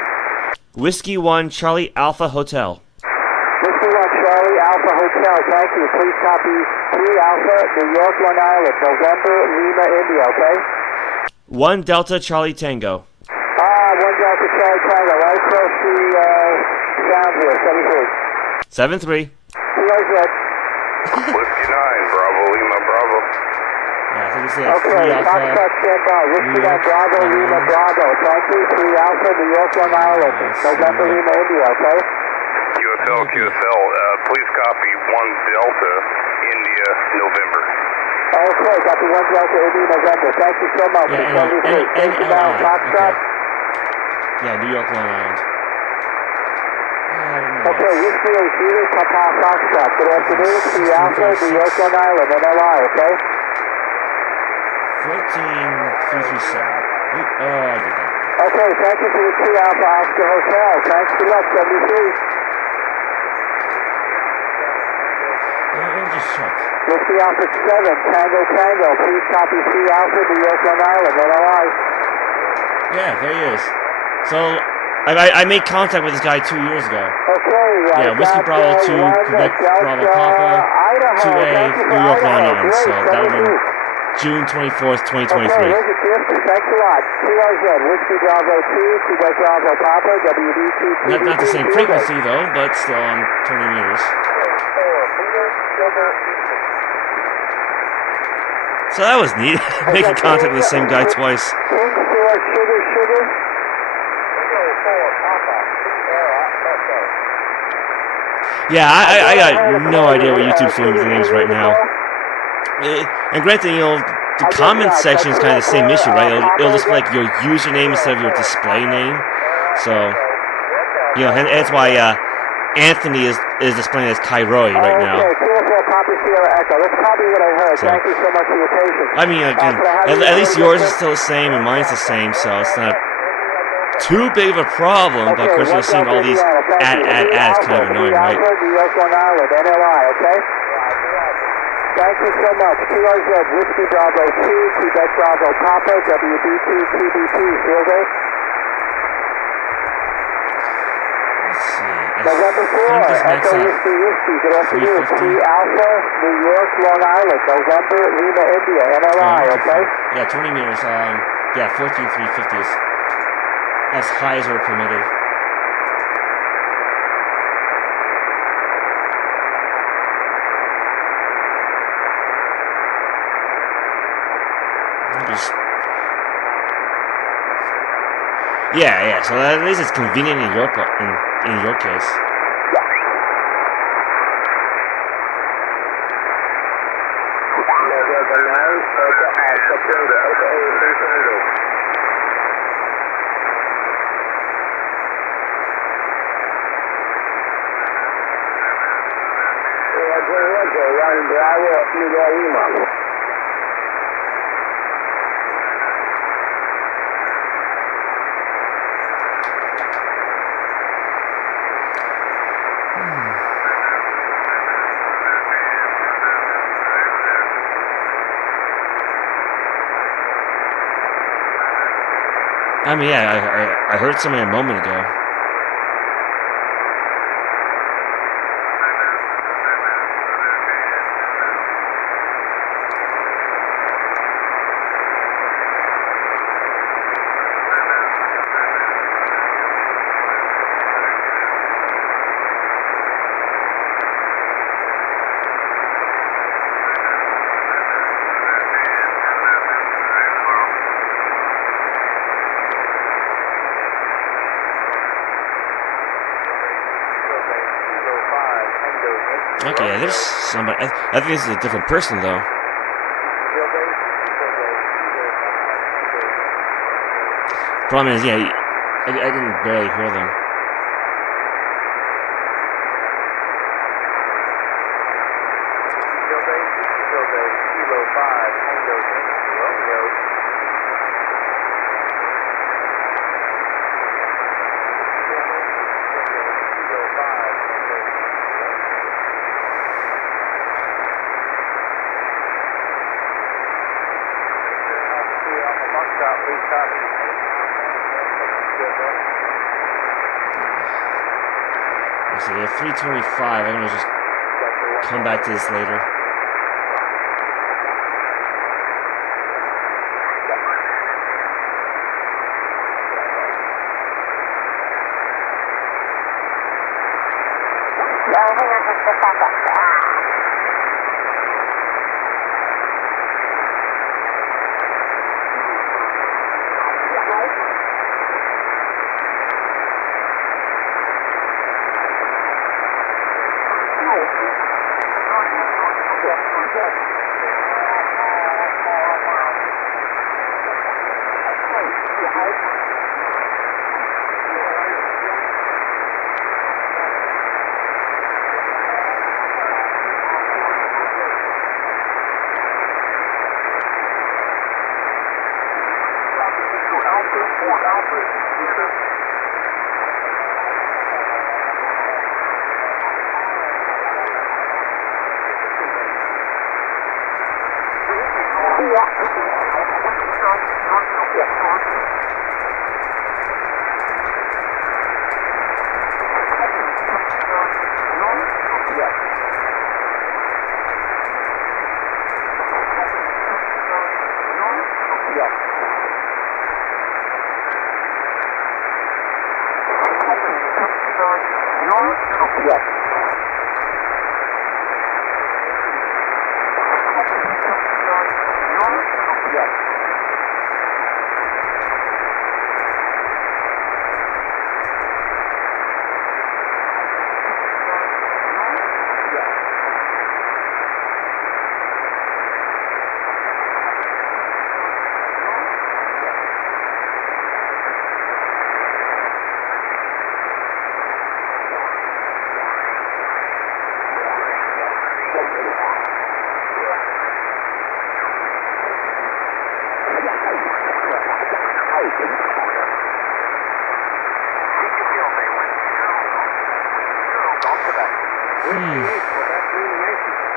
Whiskey 1 Charlie Alpha Hotel. Whiskey 1 Charlie Alpha Alpha Hotel, thank you. Please copy 3 Alpha, New York, Long Island, November, Lima, India, okay? 1 Delta Charlie Tango. 1 Delta Charlie Tango, right across the sound here, 73. 7-3. CRZ. Whiskey 9, Bravo, Lima, Bravo. Yeah, I think it's it. Okay, 3 Alpha. Foxtrot standby. Whiskey New 9 York, Bravo, Long Lima, Island. Bravo. Thank you. 3 Alpha, New York, Long Island. November, yeah. Lima, India, okay? QSL, please copy 1 Delta, India, November. Okay, got the 1 Delta, India, November. Thank you so much. Yeah, Thank you down, Foxtrot. Yeah, New York, Long Island. Okay, Whiskey 8, Zulu, Papa, Foxtrot. Good afternoon. 3 Alpha, New York, Long Island, NLI, okay? 14337. Oh, I did that. Okay, thank you for the 2 Alpha Oscar Hotel. Thanks, good luck, 73. Let me just check. Whiskey Alpha 7, Tango Tango. Please copy 3 Alpha, New York, Long Island, NLI. Yeah, there he is. So, I made contact with this guy 2 years ago. Okay, Yeah, Whiskey Bravo 2, Quebec Bravo Papa, 2A, New York, Long Island. So that would have been June 24th, 2023. Okay, here's a gift. Thanks a lot. CRZ, Whiskey Bravo 2, Quebec Bravo Papa, WD2. Not the same frequency though, but still on 20 meters. So that was neat. Making contact with the same guy twice. Pink Store, Sugar. Yeah, I got no idea what YouTube's doing with the names right now. And granted, the comment section is kind of the same issue, right? It'll display like your username instead of your display name. So, and that's why Anthony is displaying as Kairoy right now. Okay, Beautiful Papa Sierra Echo. That's probably what I heard. So, thank you so much for your patience. I mean, again, at least yours is still the same and mine's the same, so it's not too big of a problem. But of course, you're seeing all these ads kind of annoying, right? New York, Long Island, NLI, okay? Thank you so much. QRZ, Whiskey Bravo 2, Quebec Bravo Papa, WD2, QB2, field day. Let's see. November 4, I think this max Echo out. Whiskey, good afternoon. 350. 3 Alpha, New York, Long Island, November, Lima, India, NLI, okay? Yeah, 20 meters. Yeah, 14,350 is as high as we're permitted. Yeah. So at least it's convenient in your case. I mean, yeah, I heard something a moment ago. Okay, yeah, there's somebody. I think this is a different person, though. Problem is, yeah, I can barely hear them. Let's see, they're 325. I'm gonna just come back to this later. Hang on just a second.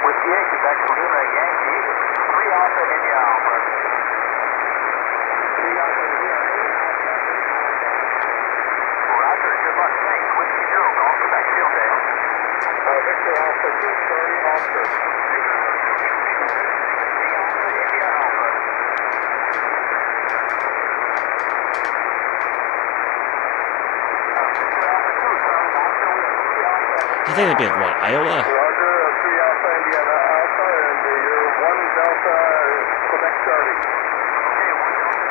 Whiskey 8, Quebec, Lima, Yankee, 3 Alpha, India Alpha. 3 Alpha, India Roger, good luck, thanks. Whiskey 0, Golf, Quebec, field day. Victor Alpha, 2, Charlie, Oscar. 3 Alpha, India Alpha. Victor Alpha, 2, Charlie, Oscar, we have 3 Alpha. I think it'd be like, what, Iowa? Roger, 3 Alpha, Indiana Alpha, and you're 1 Delta, Quebec, Charlie. Okay, 1 Delta.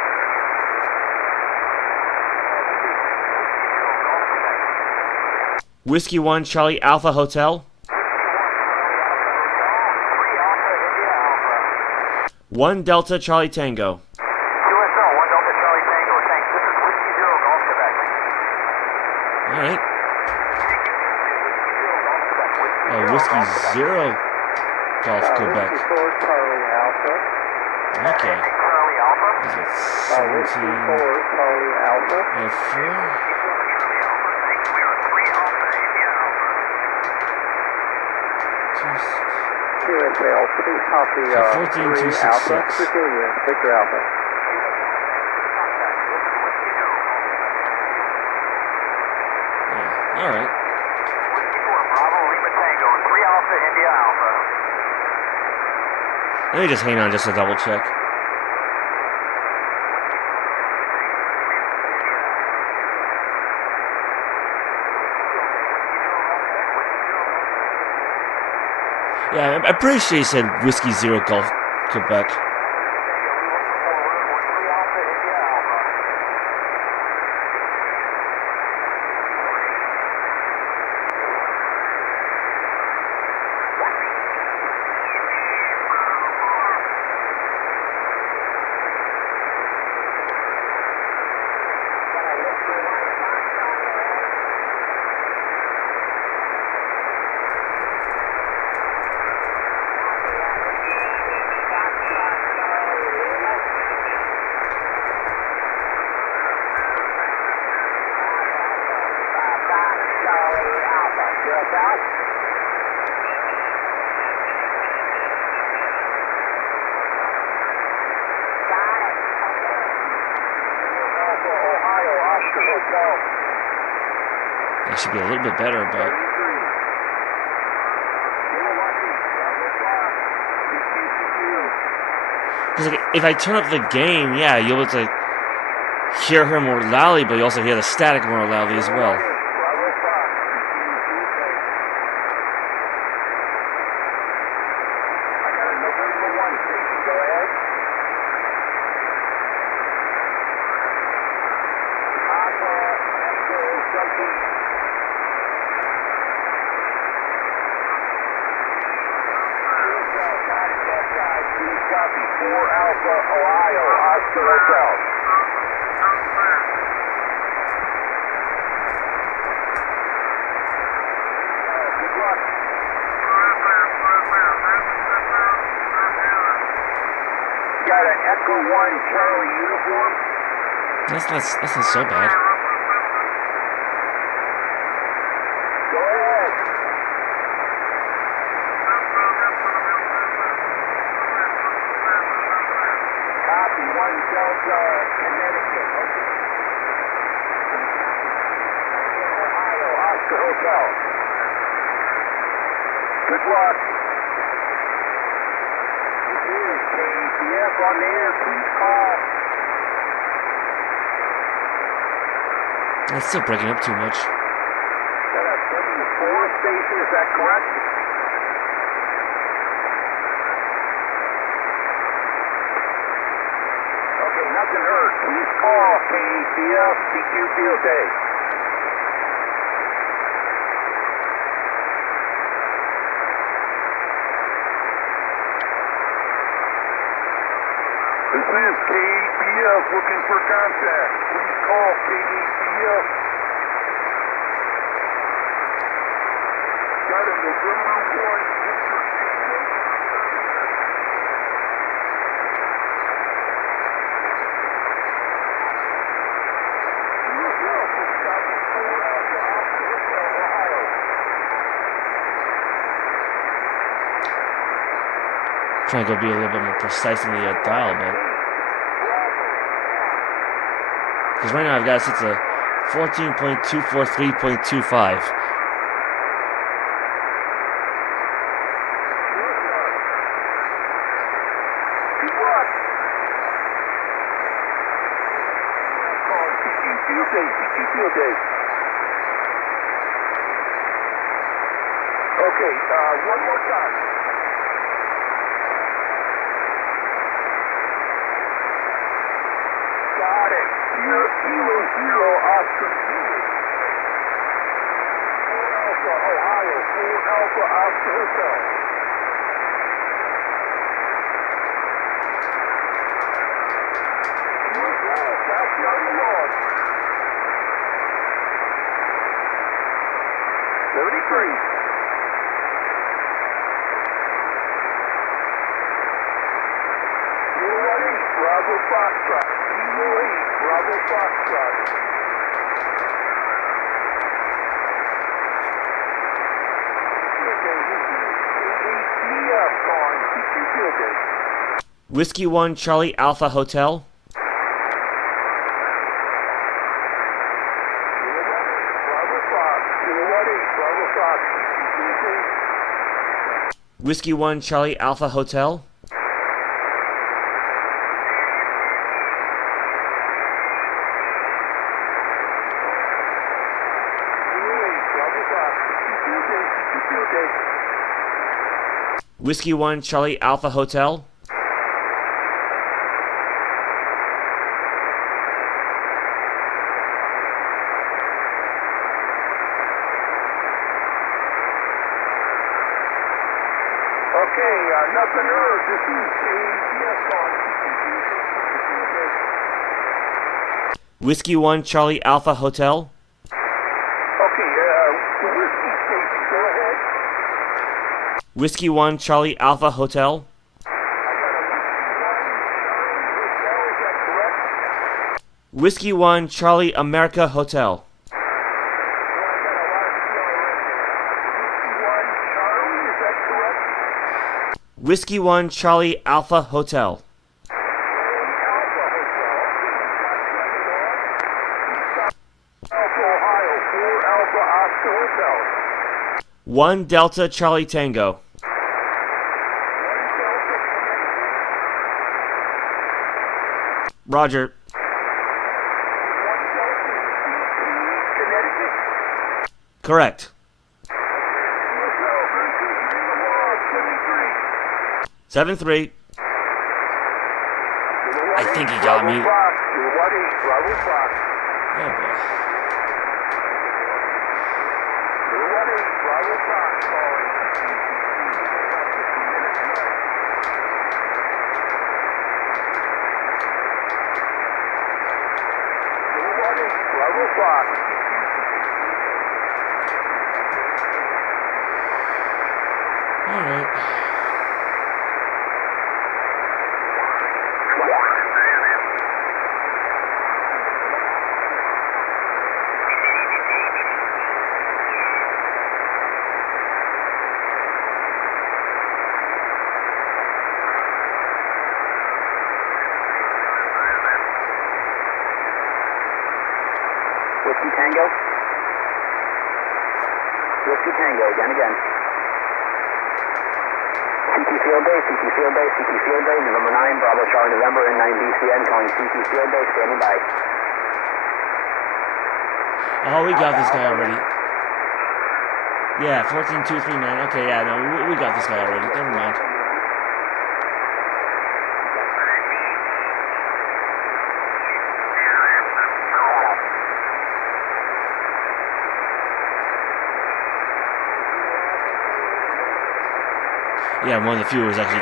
Whiskey 1 Charlie Alpha Hotel. 3 Alpha, India Alpha. 1 Delta Charlie Tango. QSL, 1 Delta, Charlie Tango, thanks. This is Whiskey 0, Golf, Quebec. Alright. Oh, Whiskey Whiskey 0 Golf Quebec. Whiskey 4, Charlie Alpha. Okay. Charlie Alpha. Is it Whiskey 4, 17? Charlie Alpha. Oh, 4? Charlie Alpha, thanks. We are 3 Alpha, India Alpha. QSL, please copy So 3 14266. Alpha, Virginia, Victor Alpha. Yeah. Alright. Whiskey 4, Bravo, Lima Tango, 3 Alpha, India Alpha. Let me just hang on just to double check. Yeah, I'm pretty sure he said Whiskey 0 Golf Quebec. That should be a little bit better, but Because like, if I turn up the gain, yeah, you'll be able to hear her more loudly, but you also hear the static more loudly as well. Bravo Fox, I got a November 1 station, go ahead. Papa, Echo, something. Please copy 4 Alpha, Ohio, Oscar Hotel. Good luck. Got an Echo 1 Charlie uniform. That's not so bad. Go ahead. Copy 1 Delta, Connecticut. Ohio, Oscar Hotel. Good luck. This is KCF on the air. Please call. That's still breaking up too much. Got a 74 station, is that correct? Okay, nothing heard. Please call KCF, CQ Field Day. This is KCF looking for contact. Please call KCF. Got a November 1 Victor Tango. Trying to go be a little bit more precise in the dial, but because right now I've got it set to 14.243.25. Good luck. Calling CQ Field Day, CQ Field Day. Okay, one more time. Got it. Kilo Zero Oscar Zulu. 4 Alpha Ohio, 4 Alpha Oscar Hotel. Copy on the log. 73. Bravo Foxtrot. Kilo 8, Bravo Foxtrot. KCF calling CQ Field Day. Whiskey 1 Charlie Alpha Hotel. Bravo Fox. Kilo 8, Bravo Fox. CQ Field Day. Whiskey 1 Charlie Alpha Hotel. Whiskey 1 Charlie Alpha Hotel. Okay, nothing heard. This is KCS on. Whiskey 1 Charlie Alpha Hotel. Okay, the whiskey station, go ahead. Whiskey 1 Charlie Alpha Hotel. I got a Whiskey whiskey 1 Charlie Hotel, is that correct? 1 Charlie America Hotel. Whiskey 1 Charlie, is that correct? Whiskey 1 Charlie Alpha Hotel. Alpha Ohio, 4 Alpha Oscar Hotel. 1 Delta Charlie Tango. Roger. Connecticut. Correct. 7-3. I think he got me. You're ready, Bravo Fox. Oh boy. You're ready, Bravo Fox calling. You're ready, Bravo Fox. All right. Whiskey Tango. Whiskey Tango, again. CT Field Base, CT Field Base, CT Field Base, November 9, Bravo Charlie November, N9 BCN, calling CT Field Base, standing by. Oh, we got this guy already. Yeah, 14-239. Okay, yeah, no, we got this guy already. Never mind. Yeah, one of the few was actually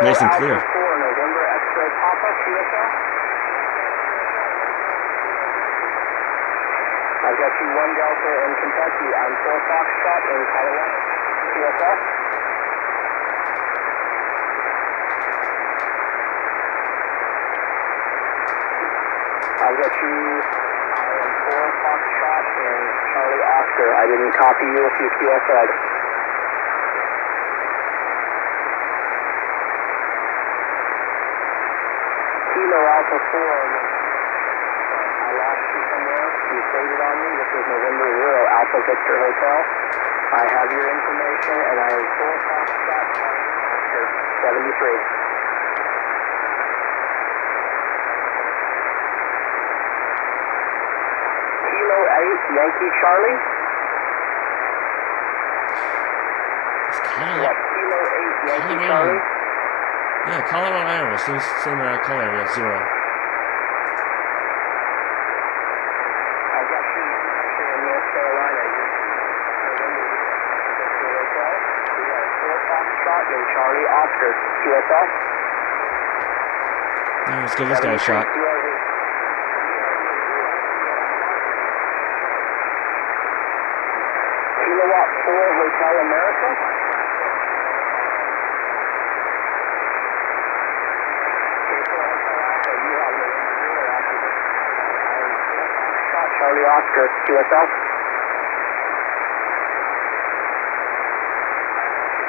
nice and clear. Kilo Alpha 4, November X-ray Papa, QSL. I've got you 1 Delta in Kentucky. I'm 4 Foxtrot in Colorado, QSL. I've got you, I am 4 Foxtrot in Charlie Oscar. I didn't copy you if you QSL. Kilo Alpha 4, I lost you somewhere. You faded on me. This is November 0, Alpha Victor Hotel. I have your information, and I am 4 Foxtrot Oscar 73. Kilo 8, Yankee Charlie. It's kind of What, like, Kilo 8, Yankee Colorado. Charlie? Yeah, Colorado, Iowa, same color area, 0. I've got you here in North Carolina. November Victor Hotel. We got 4 Foxtrot in Charlie Oscar, QSL. Yeah, let's give this guy a shot. Kilowatt 4 Hotel America. Charlie Oscar, QSL.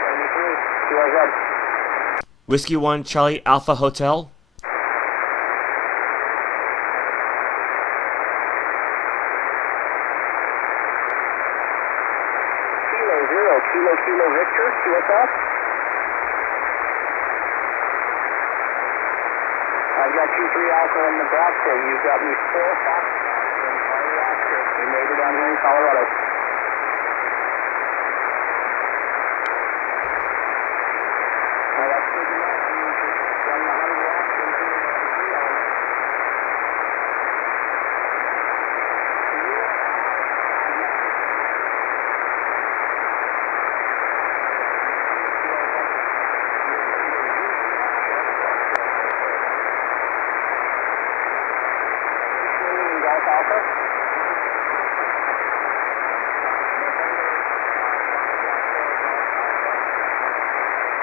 73, QRZ. Whiskey 1, Charlie Alpha Hotel. Kilo 0, Kilo Victor, QSL. I've got you 3 Alpha in Nebraska. You've got me 4 Fox in Charlie Oscar. We made it down here in Colorado. Now that's good enough. You just run the 100 watts into the 3 on. Golf Alpha.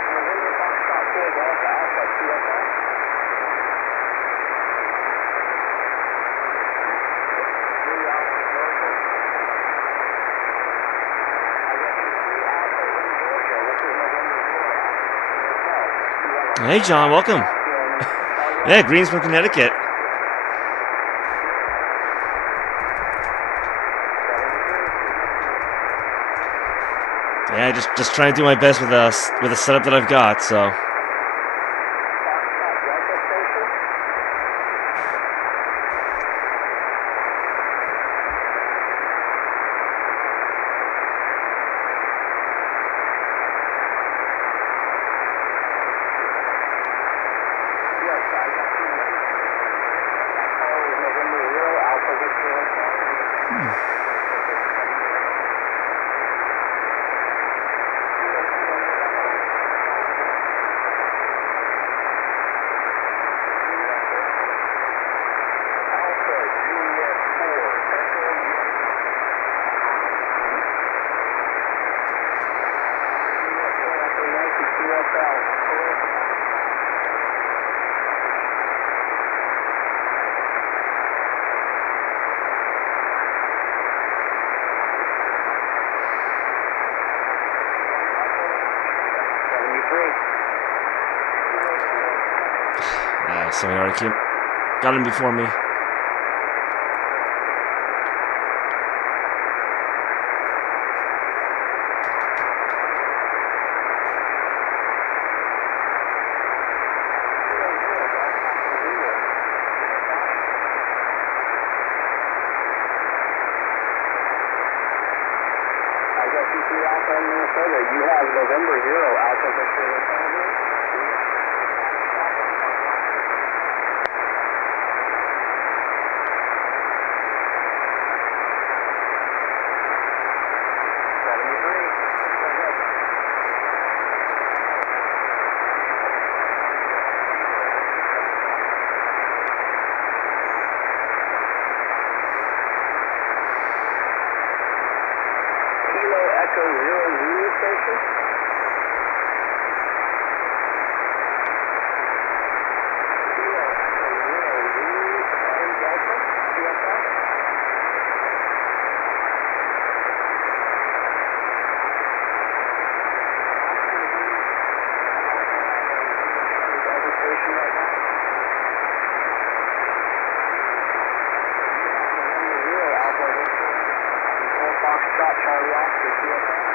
November Foxtrot 4 Golf Alpha, QSL. Hey, John, welcome. Yeah, Green's from Connecticut. Yeah, just trying to do my best with the setup that I've got. So So he already got him before me. You have November 0 Alpha Victor. Kilo Echo 0 Zulu station. Kilo Echo 0 Zulu Delta, CSL. Delta station right now. November 0 Alpha Victor. Foxtrot Charlie Oscar CSL.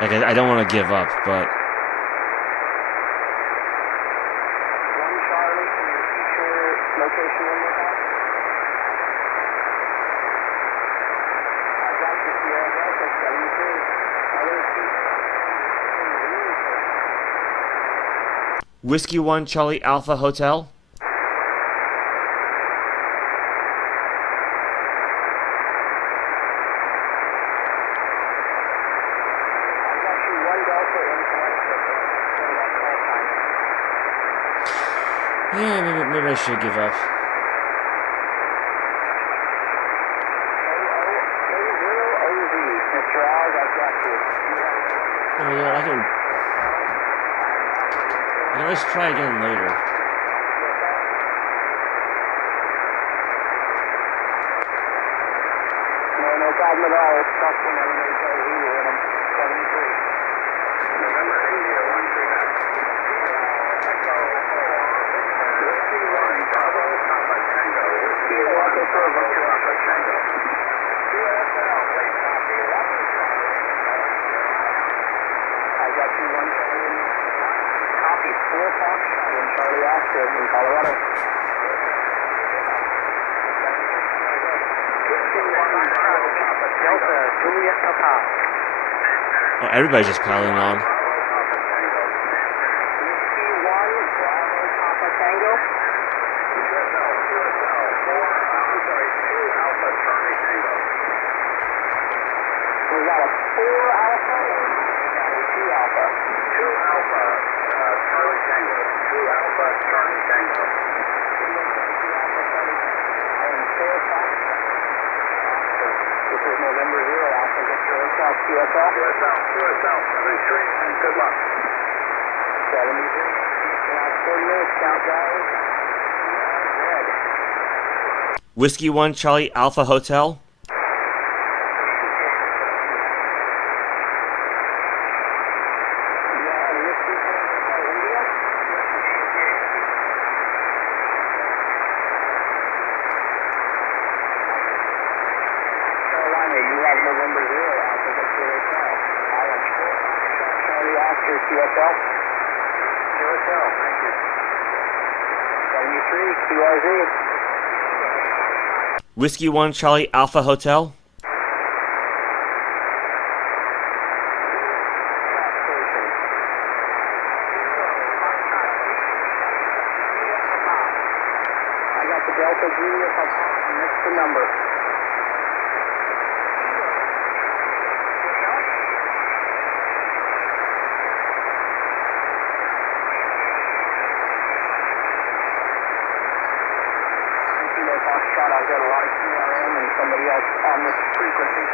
Like I don't want to give up, but 1 Charlie, can you repeat your location one more time? I got you, Sierra Delta 73. Other Whiskey 1 Charlie Alpha Hotel. Yeah, maybe I should give up. Mr. Alves, I've got you. Oh yeah, I can always try again later. No problem at all. It's tough when everybody tells you you're in them. 73. November India 139. Echo 51 Bravo Papa Tango. Whiskey 1 Bravo Papa Tango. QSL, please copy. I got you 1 Charlie. Copy 4 Foxtrot in Charlie Oscar in Colorado. Delta, Juliet Papa. Oh, everybody's just piling on. Whiskey 1, Bravo Papa Tango. QSL, 2 Alpha Charlie Tango. Was that a 4 Alpha or 2 Alpha? 2 Alpha Charlie Tango. 2 Alpha Charlie Tango. 2 Alpha Charlie Tango. And 4 Fox. This is November 0 Alpha Victor Hotel QSL. QSL, 73, and good luck. 73. Last 40 minutes, count guys. Red. Whiskey 1 Charlie Alpha Hotel. November 0 Alpha Victor Hotel. Island 4 Charlie Oscar QSL. QSL, thank you. 73 QRZ. Whiskey 1 Charlie Alpha Hotel. I got the Delta Juliet Papa, and that's the number. Foxtrot, I've got a lot of QRM and somebody else on this frequency.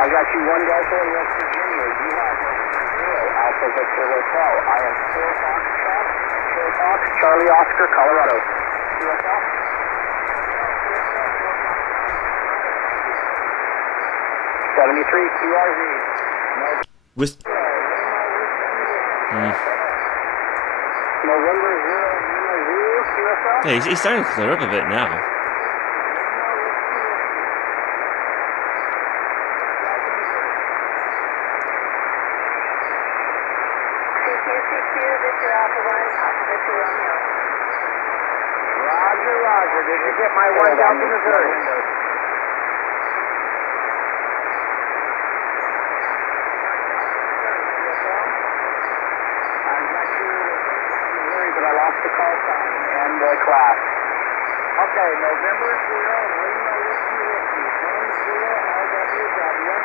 I got you 1 Delta in West Virginia. You have 0 Alpha Victor Hotel. I am 4 Foxtrot, 4 Fox, Charlie Oscar, Colorado. QSL? 73 QRZ. With November 000 QSL? yeah, he's starting to clear up a bit now. Victor Alpha 1, Alpha Victor Romeo. Roger, Roger. Did you get my 1 Delta Missouri? But I lost the call sign and the class. Okay, November 0, Lima Whiskey Whiskey, 10 RWW.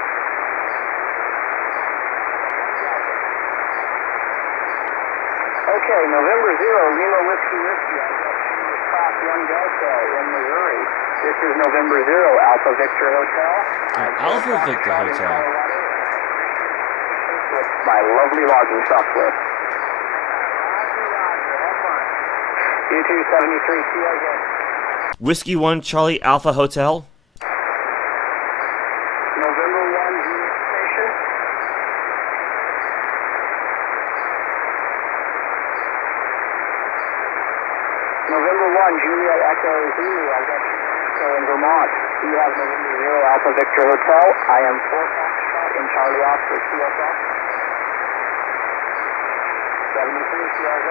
Okay, November 0, Lima Whiskey Whiskey. I got you with class 1 Delta in Missouri. This is November 0, Alpha Victor Hotel. Alpha Victor Hotel. With my lovely logging software. U273 CRZ. Whiskey 1 Charlie Alpha Hotel. November 1 Unit Station. November 1 Juliet Echo Zulu. I've got you Echo in Vermont. You have November 0 Alpha Victor Hotel. I am 4 Foxtrot in Charlie Oscar QSL. 73 CRZ.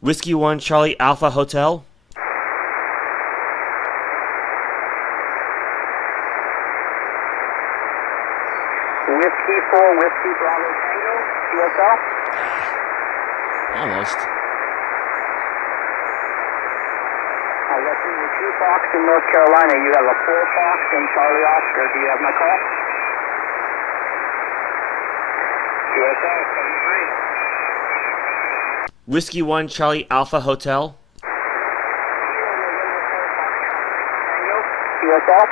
Whiskey 1 Charlie Alpha Hotel. Whiskey 4 Whiskey Bravo Tango QSL. Almost. I got you with 2 Fox in North Carolina. You have a 4 Fox in Charlie Oscar. Do you have my call? QSL 73. Whiskey 1 Charlie Alpha Hotel. QSL?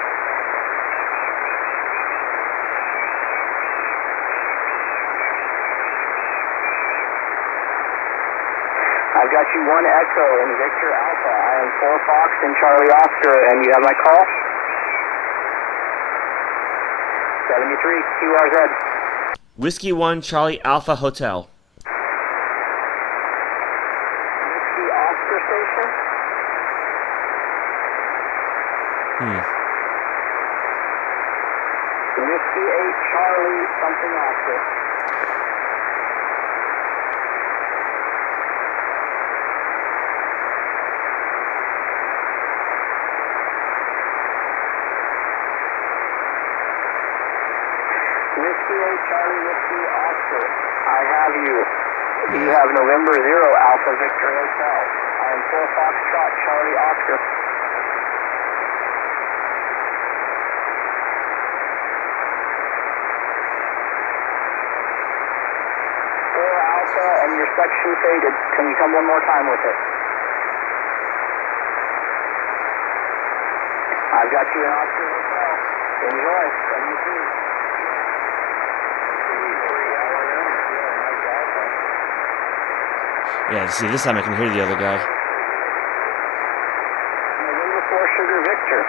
I've got you 1 Echo in Victor Alpha. I am 4 Fox in Charlie Oscar, and you have my call? 73 QRZ. Whiskey 1 Charlie Alpha Hotel. Whiskey Oscar Station? Whiskey 8 Charlie something Oscar. Whiskey 8 Charlie Whiskey Oscar. I have you. You have November 0 Alpha Victor Hotel. I am 4 Foxtrot Charlie Oscar. Alpha and your section faded. Can you come one more time with it? I've got you in Oscar Hotel. Enjoy. 73. Yeah, see, this time I can hear the other guy. November 4 Sugar Victor.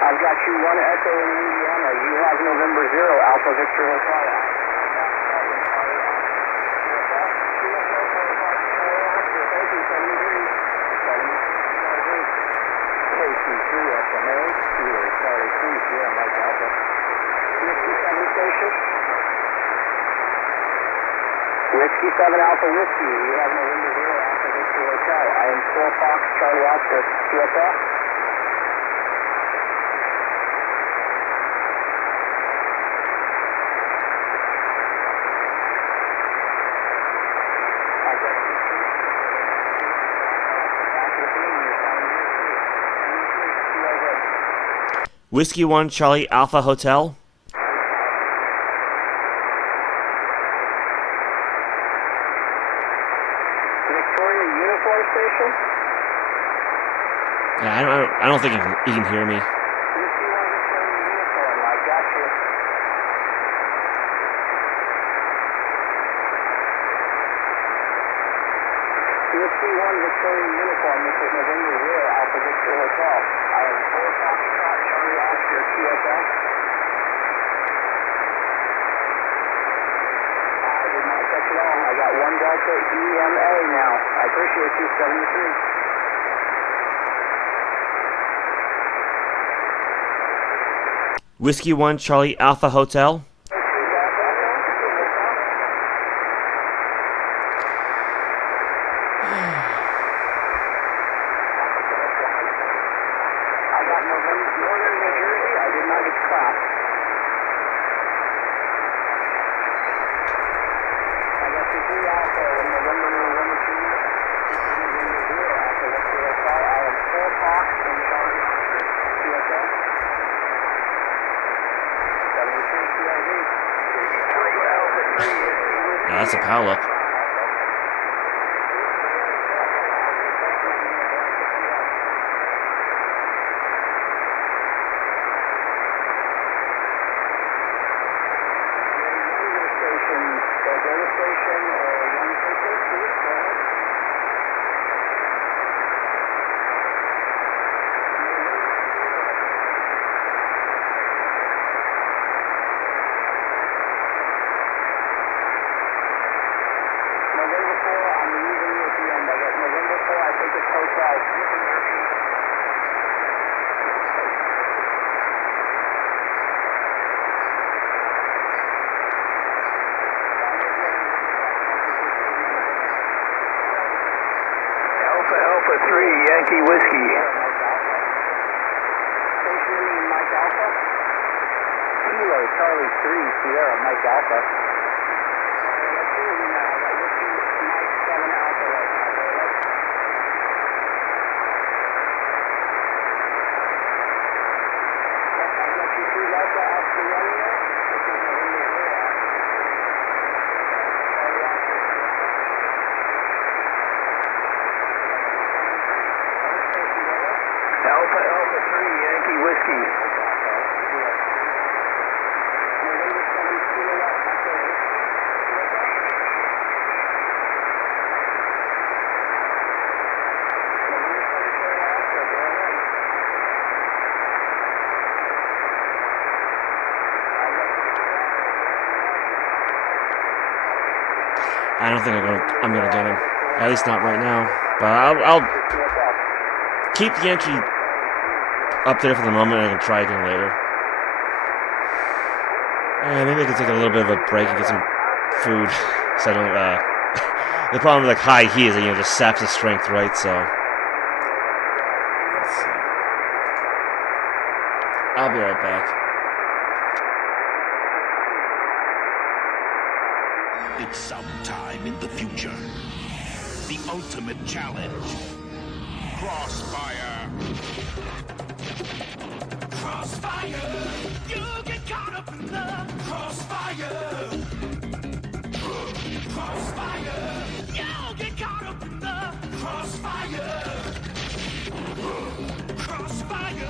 I've got you 1 Echo in Indiana. You have November 0 Alpha Victor Hotel. Whiskey 7 Alpha Whiskey. You have November 0 Alpha Victor Hotel. I am 4 Fox Charlie Oscar. QSL? Whiskey 1 Charlie Alpha Hotel. I don't think he can hear me. Whiskey 1 Victoria Uniform, I got you. Whiskey 1 Victoria Uniform, this is November 0, Alpha Victor Hotel. I have 4 Foxtrot Charlie Oscar QSL. I did not catch it all. I got 1 Delta EMA now. I appreciate you, 73. Whiskey 1 Charlie Alpha Hotel. I got Northern New Jersey. I did not get the class. I got the 3 Alpha in November 2. This is November 0 Alpha. That's the SI. I have 4 Fox and Charlie Oscar QSL. 73 CRV. Yeah, that's a pileup. November 4, I'm leaving you at the end. I got November 4, I think it's hotel. Alpha Alpha 3, Yankee Whiskey. Stationary Mike Alpha. Kilo Charlie 3, Sierra Mike Alpha. Let's see you now. I got Whiskey Mike 7 Alpha right now. I got you 3 Delta Oscar Romeo. This is November 0. Charlie Oscar. Alpha Alpha 3, Yankee Whiskey. November 7 Kilo Oscar Whiskey. I don't think I'm gonna get him. At least not right now. But I'll keep the entry up there for the moment, and I can try again later. And maybe I can take a little bit of a break and get some food, so I don't. The problem with like high heat is that it just saps the strength, right? So let's see. I'll be right back. It's sometime in the future. The ultimate challenge. Crossfire. Crossfire. You get caught up in the crossfire. Crossfire. You get caught up in the crossfire. Crossfire.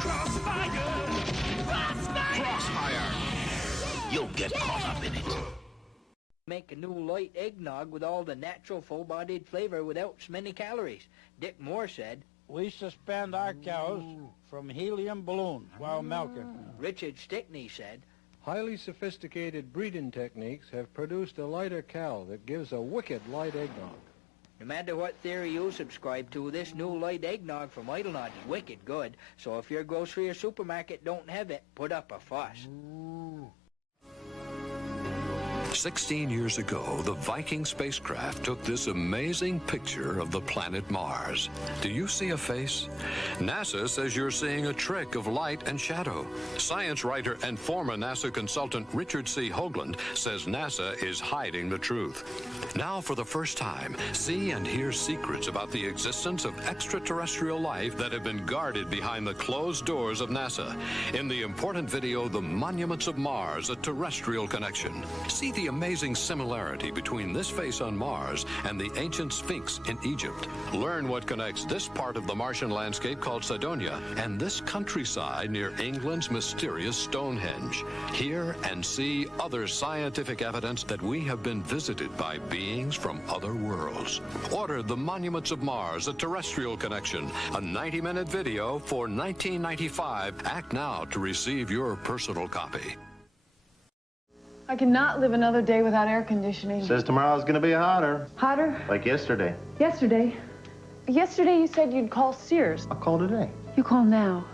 Crossfire. Crossfire. Crossfire. You'll get caught up in it. Make a new light eggnog with all the natural full-bodied flavor without so many calories. Dick Moore said, "We suspend our cows from helium balloons while milking." Richard Stickney said, "Highly sophisticated breeding techniques have produced a lighter cow that gives a wicked light eggnog." no matter what theory you subscribe to, this new light eggnog from Idlenod's wicked good. So if your grocery or supermarket don't have it, put up a fuss. 16 years ago, the Viking spacecraft took this amazing picture of the planet Mars. Do you see a face? NASA says you're seeing a trick of light and shadow. Science writer and former NASA consultant Richard C. Hoagland says NASA is hiding the truth. Now, for the first time, see and hear secrets about the existence of extraterrestrial life that have been guarded behind the closed doors of NASA. In the important video, The Monuments of Mars, A Terrestrial Connection. See the the amazing similarity between this face on Mars and the ancient Sphinx in Egypt. Learn what connects this part of the Martian landscape called Cydonia and this countryside near England's mysterious Stonehenge. Hear and see other scientific evidence that we have been visited by beings from other worlds. Order The Monuments of Mars, A Terrestrial Connection, a 90-minute video for $19.95. Act now to receive your personal copy. I cannot live another day without air conditioning. Says tomorrow's gonna be hotter. Hotter? Like yesterday. Yesterday? Yesterday you said you'd call Sears. I'll call today. You call now.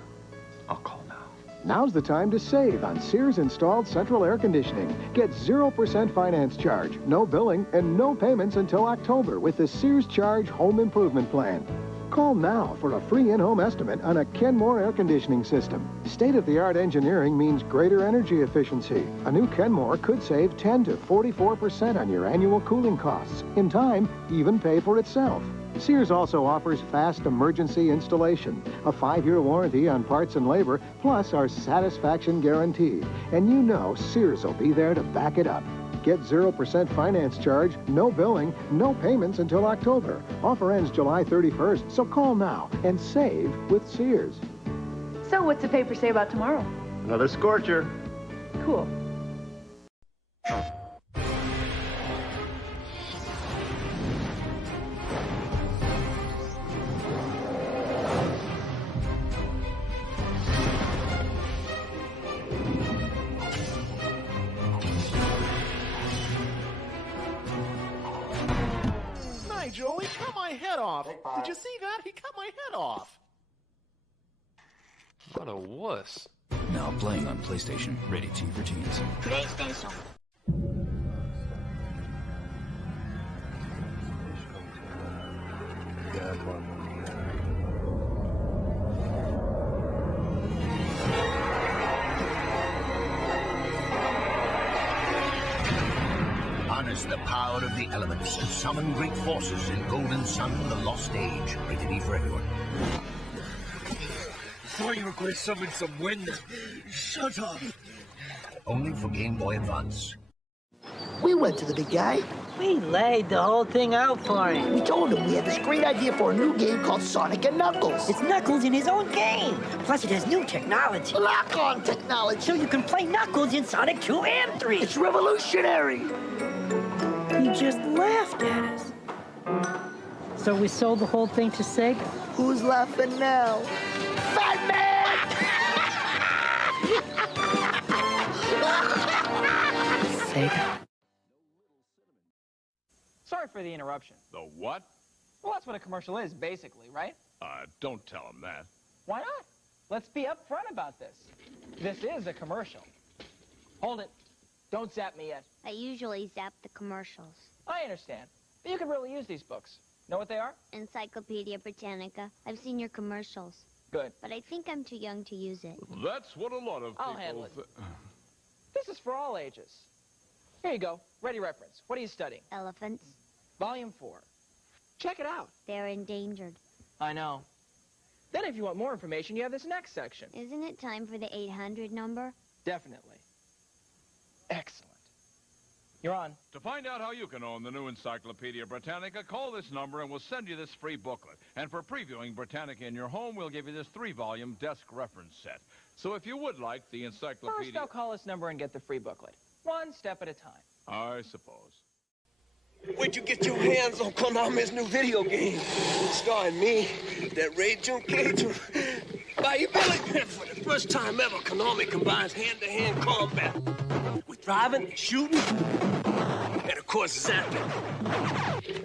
I'll call now. Now's the time to save on Sears installed central air conditioning. Get 0% finance charge, no billing, and no payments until October with the Sears Charge Home Improvement Plan. Call now for a free in-home estimate on a Kenmore air conditioning system. State-of-the-art engineering means greater energy efficiency. A new Kenmore could save 10 to 44% on your annual cooling costs. In time, even pay for itself. Sears also offers fast emergency installation, a 5-year warranty on parts and labor, plus our satisfaction guarantee. And you know Sears will be there to back it up. Get 0% finance charge, no billing, no payments until October. Offer ends July 31st, so call now and save with Sears. So what's the paper say about tomorrow? Another scorcher. Cool. Joe, he cut my head off. Did you see that? He cut my head off. What a wuss. Now playing on PlayStation, rated T for teens. PlayStation. Harness the power of the elements and summon great forces in Golden Sun, The Lost Age. Rated E for everyone. Thought you were going to summon some wind. Shut up. Only for Game Boy Advance. We went to the big guy. We laid the whole thing out for him. We told him we had this great idea for a new game called Sonic and Knuckles. It's Knuckles in his own game. Plus, it has new technology. Lock-on technology. So you can play Knuckles in Sonic 2 and 3. It's revolutionary. He just laughed at us. So we sold the whole thing to Sega? Who's laughing now? Fat Man! Sega. Sorry for the interruption. The what? Well, that's what a commercial is, basically, right? Don't tell him that. Why not? Let's be upfront about this. This is a commercial. Hold it. Don't zap me yet. I usually zap the commercials. I understand. But you could really use these books. Know what they are? Encyclopedia Britannica. I've seen your commercials. Good. But I think I'm too young to use it. That's what a lot of people... I'll handle it. This is for all ages. Here you go. Ready reference. What are you studying? Elephants. Volume 4. Check it out. They're endangered. I know. Then if you want more information, you have this next section. Isn't it time for the 800 number? Definitely. Excellent. You're on. To find out how you can own the new Encyclopedia Britannica, call this number and we'll send you this free booklet. And for previewing Britannica in your home, we'll give you this 3-volume desk reference set. So if you would like the encyclopedia... First, I'll call this number and get the free booklet. One step at a time. I suppose. Where'd you get your hands on Konami's new video game? Starring me, that W1CAH, Bayou Billy. For the first time ever, Konami combines hand-to-hand combat with driving, shooting, and of course zapping.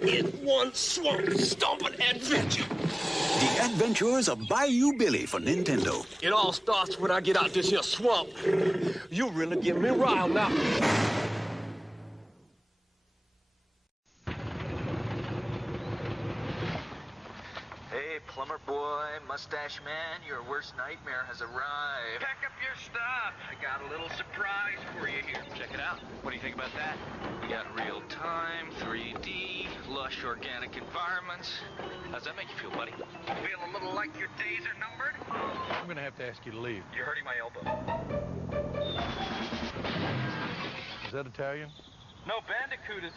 In one swamp stomping adventure. The Adventures of Bayou Billy for Nintendo. It all starts when I get out this here swamp. You really get me riled now. Hey, plumber boy, mustache man, your worst nightmare has arrived. Pack up your stuff. I got a little surprise for you here. Check it out. What do you think about that? We got real-time, 3D, lush organic environments. How's that make you feel, buddy? Feel a little like your days are numbered? I'm going to have to ask you to leave. You're hurting my elbow. Is that Italian? No, Bandicoot is...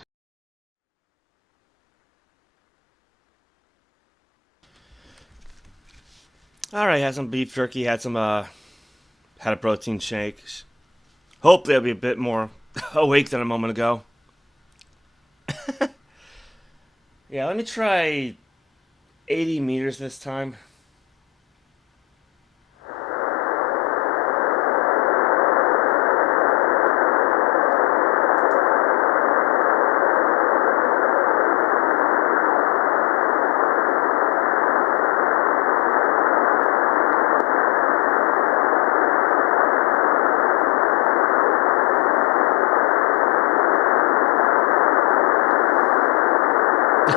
Alright, had some beef jerky, had a protein shake. Hopefully I'll be a bit more awake than a moment ago. Yeah, let me try 80 meters this time.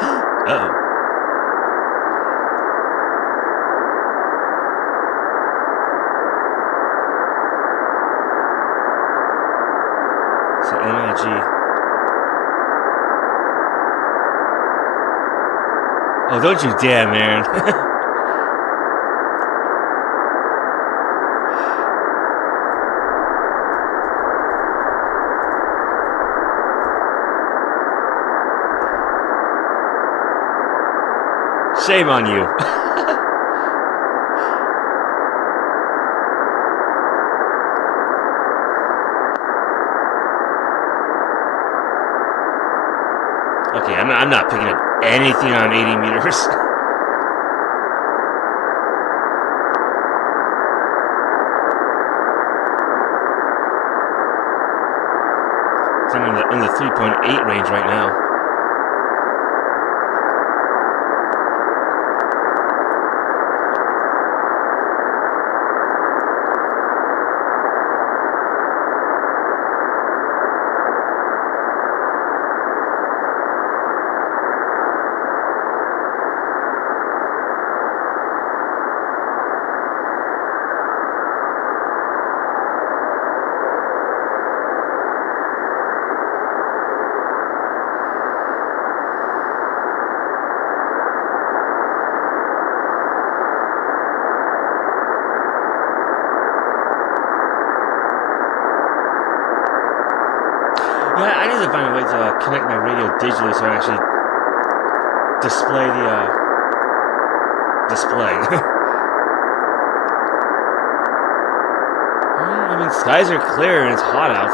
Uh-oh. So MIG. Oh, don't you dare, man. Shame on you. Okay, I'm not picking up anything on 80 meters. So I'm in the 3.8 range right now. Yeah, I need to find a way to connect my radio digitally so I actually display the display. I mean, skies are clear and it's hot out,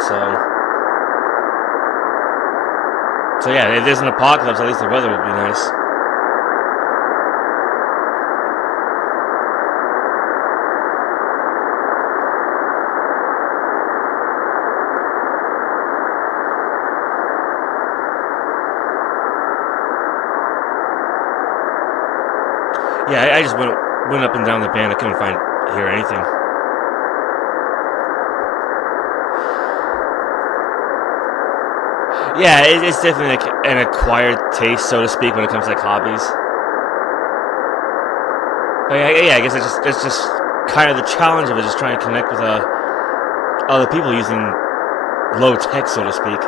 so yeah, if there's an apocalypse, at least the weather would be nice. Yeah, I just went up and down the band. I couldn't hear anything. Yeah, it's definitely like an acquired taste, so to speak, when it comes to like hobbies. But yeah, I guess it's just kind of the challenge of it, just trying to connect with other people using low tech, so to speak.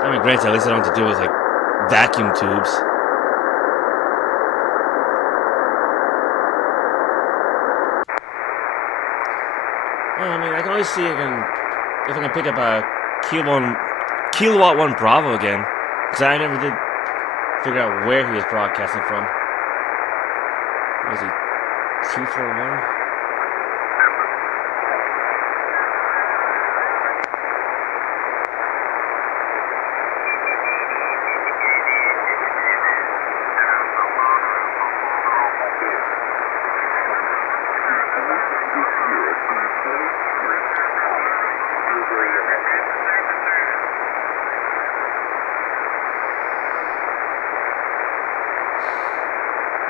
I mean, granted, at least I don't have to deal with like vacuum tubes. Well, I mean, I can always see if I can pick up a Kilowatt 1 Bravo again, because I never did figure out where he was broadcasting from. Was he 241?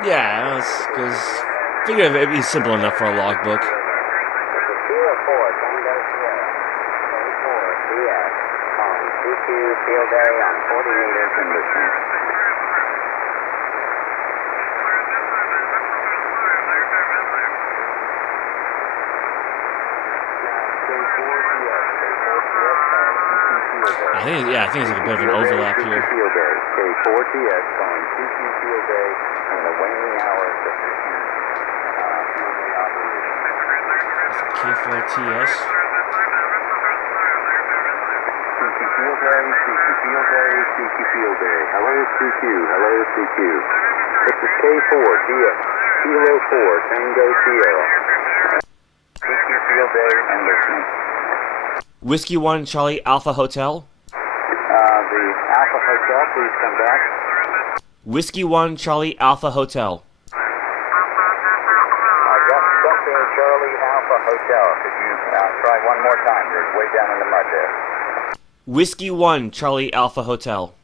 Yeah, because figure it'd be simple enough for a logbook. Field area on 40 meters in distance. I think it's like a bit of an overlap here. K4TS calling CQ Field Day and the waning hours of K4TS. Field Day, CQ Field Day, CQ Field Day. Hello, CQ. Hello, CQ. This is K4, DX, Kilo 4, Tango Sierra. CQ Field Day and listening. Whiskey 1 Charlie Alpha Hotel. The Alpha Hotel, please come back. Whiskey 1 Charlie Alpha Hotel. Just Delta Charlie Alpha Hotel. Could you try one more time? You're way down in the mud there. Whiskey 1 Charlie Alpha Hotel.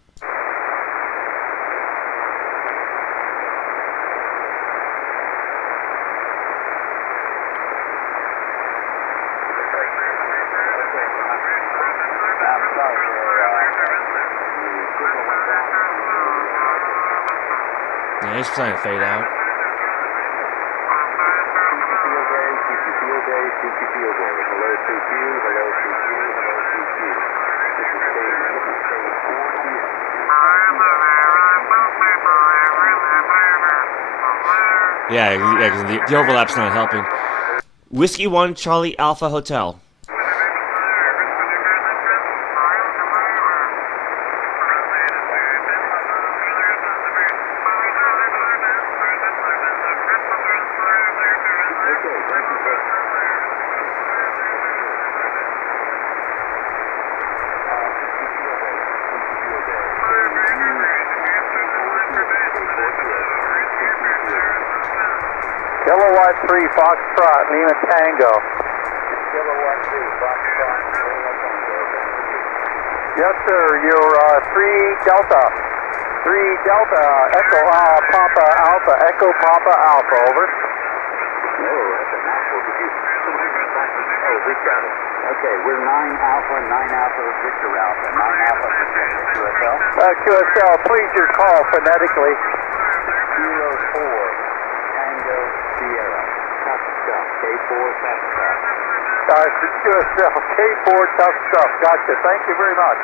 Yeah, he's trying to fade out. Yeah, because the overlap's not helping. Whiskey 1 Charlie Alpha Hotel. Kilowatt 3 Foxtrot, Lima Tango. Kilowatt 3 Foxtrot, Lima Tango. Yes, sir. You're 3 Delta. 3 Delta, Echo Papa Alpha, Echo Papa Alpha, over. Oh, that's a mouthful. Could you... Oh, we got it. Okay, we're 9 Alpha, 9 Alpha, Victor Alpha, 9 Alpha, QSL. QSL, please your call phonetically. Kilo 4. Tango Sierra. Tough stuff. K4 tough stuff. QSL. K4 tough stuff. Gotcha. Thank you very much.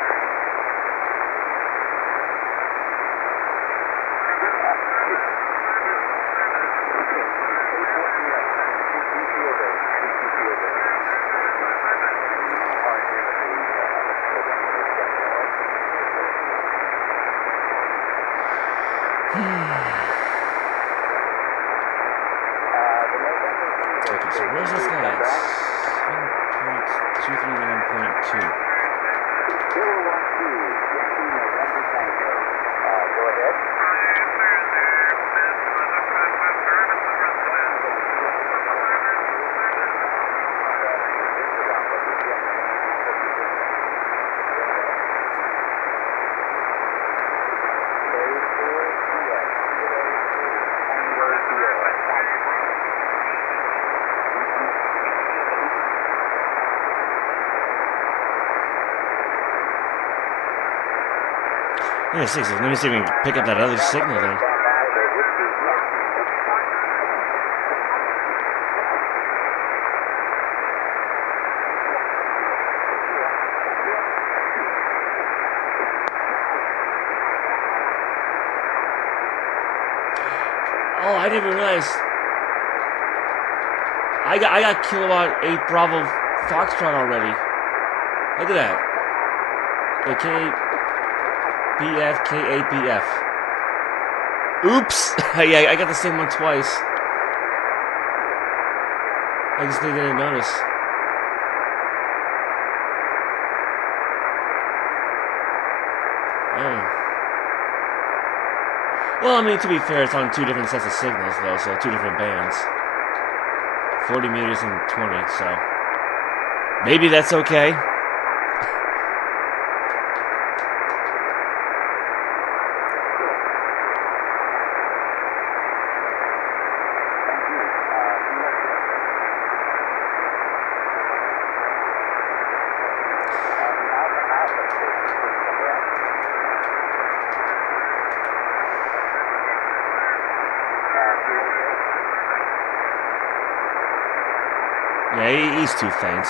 Okay, so where's this guy at? 7.239.2. Go ahead. Yeah, let me see if we can pick up that other signal then. Oh, I didn't even realize. I got Kilowatt 8 Bravo Foxtrot already. Look at that. The KPF, KAPF. Oops! Yeah, I got the same one twice. I just didn't notice. Oh. Well, I mean, to be fair, it's on 2 different sets of signals, though, so 2 different bands. 40 meters and 20, so... maybe that's okay. Yeah, he's too faint.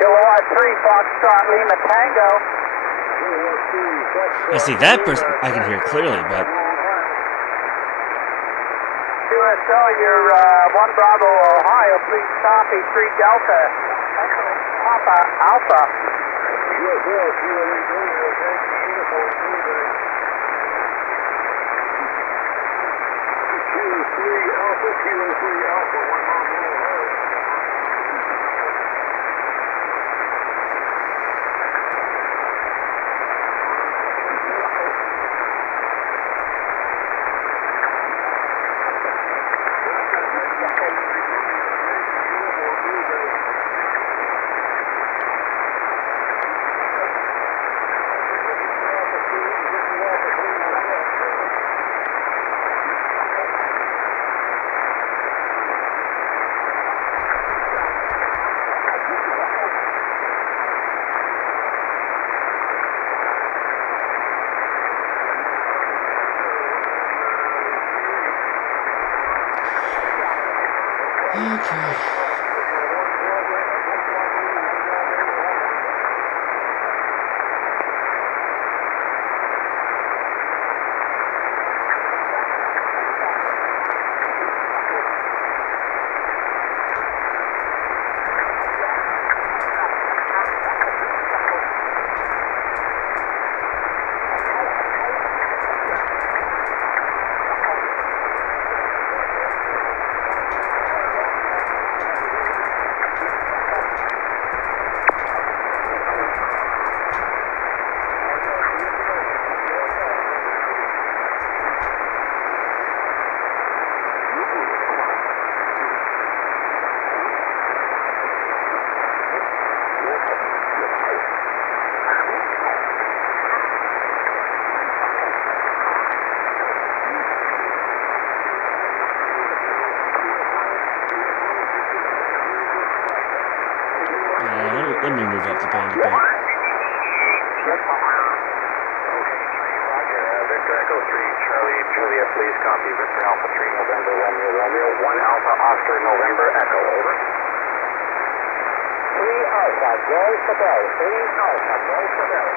Kilowatt 3, Foxtrot Lima Tango. I see that person I can hear clearly, but QSO, you're 1 Bravo, Ohio. Please copy 3 Delta. Papa Alpha. okay. Let me move up the band a bit. Roger, Victor Echo 3, Charlie Juliet, please copy Victor Alpha 3, November, Romeo, Romeo, 1 Alpha Oscar, November, Echo, over. 3 Alpha, Joy Sabel, 3 Alpha, Joy Sabel.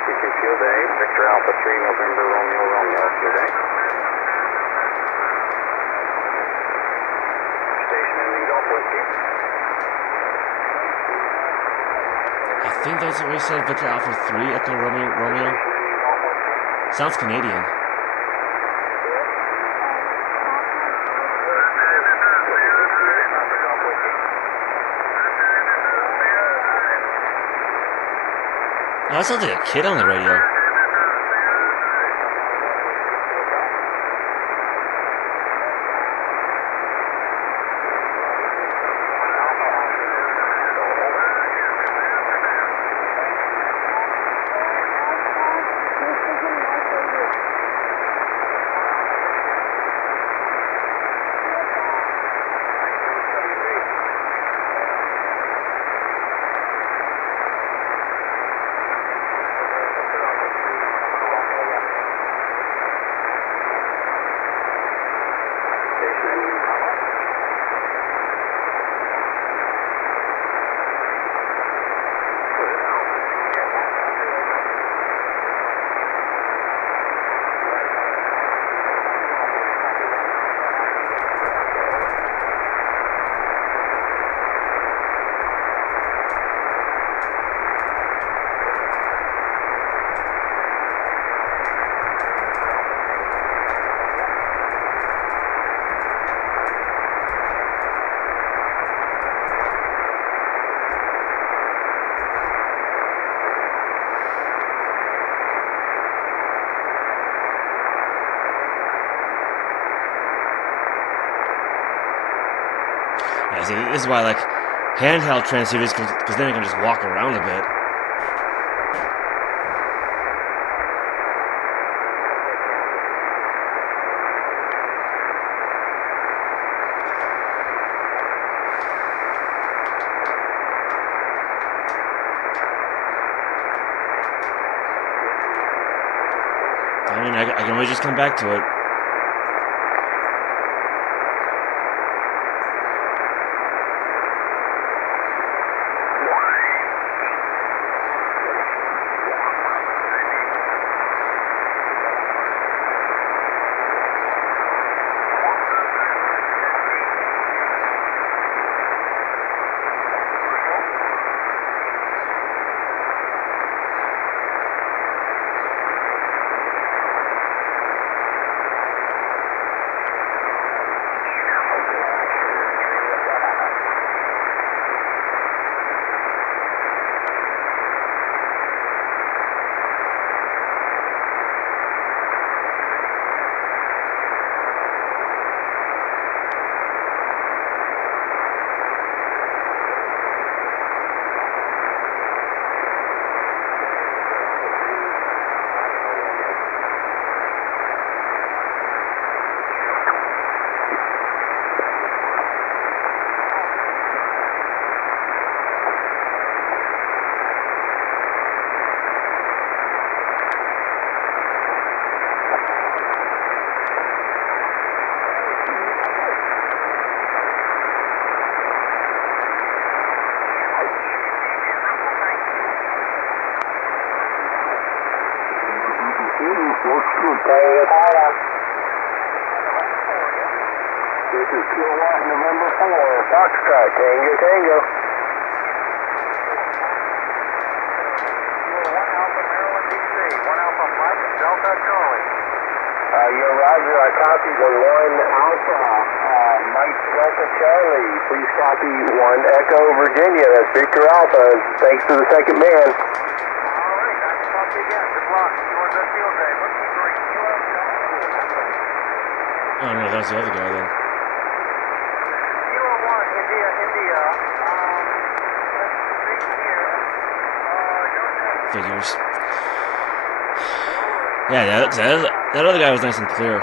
CQ Field Day, Victor Alpha 3, November, Romeo, Romeo, Field Day. I think that's what we said, Victor Alpha 3, Echo Romeo, Romeo. Sounds Canadian. Oh, that sounds like a kid on the radio. Yeah, see, this is why I like handheld transceivers, because then I can just walk around a bit. I mean, I can always just come back to it. This is Kilowatt November 4, Foxtrot, Tango, Tango. Yeah, Roger, I copy the 1 Alpha, Mike Delta Charlie. Please copy 1 Echo Virginia. That's Victor Alpha. Thanks to the second man. All right, I can talk to you again. Good luck. Towards that field day. Looking for a kilo. Oh no, that's the other guy then. Kilo 1, India, India. Let's see here. Figures. Yeah, that other guy was nice and clear.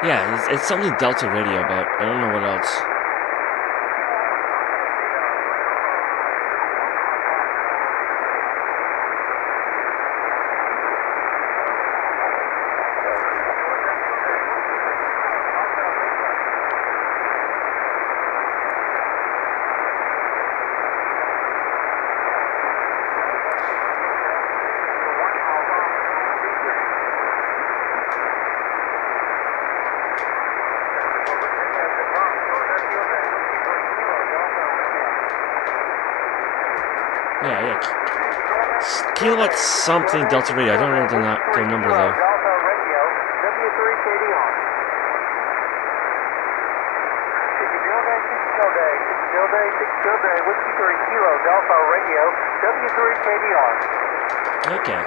Yeah, it's something Delta Radio, but I don't know what else. Yeah. Kilowatt something Delta Radio. I don't know the number though. Delta Radio, W3KDR. Field day, Whiskey 3 Kilo, Delta Radio, W3KDR. Okay.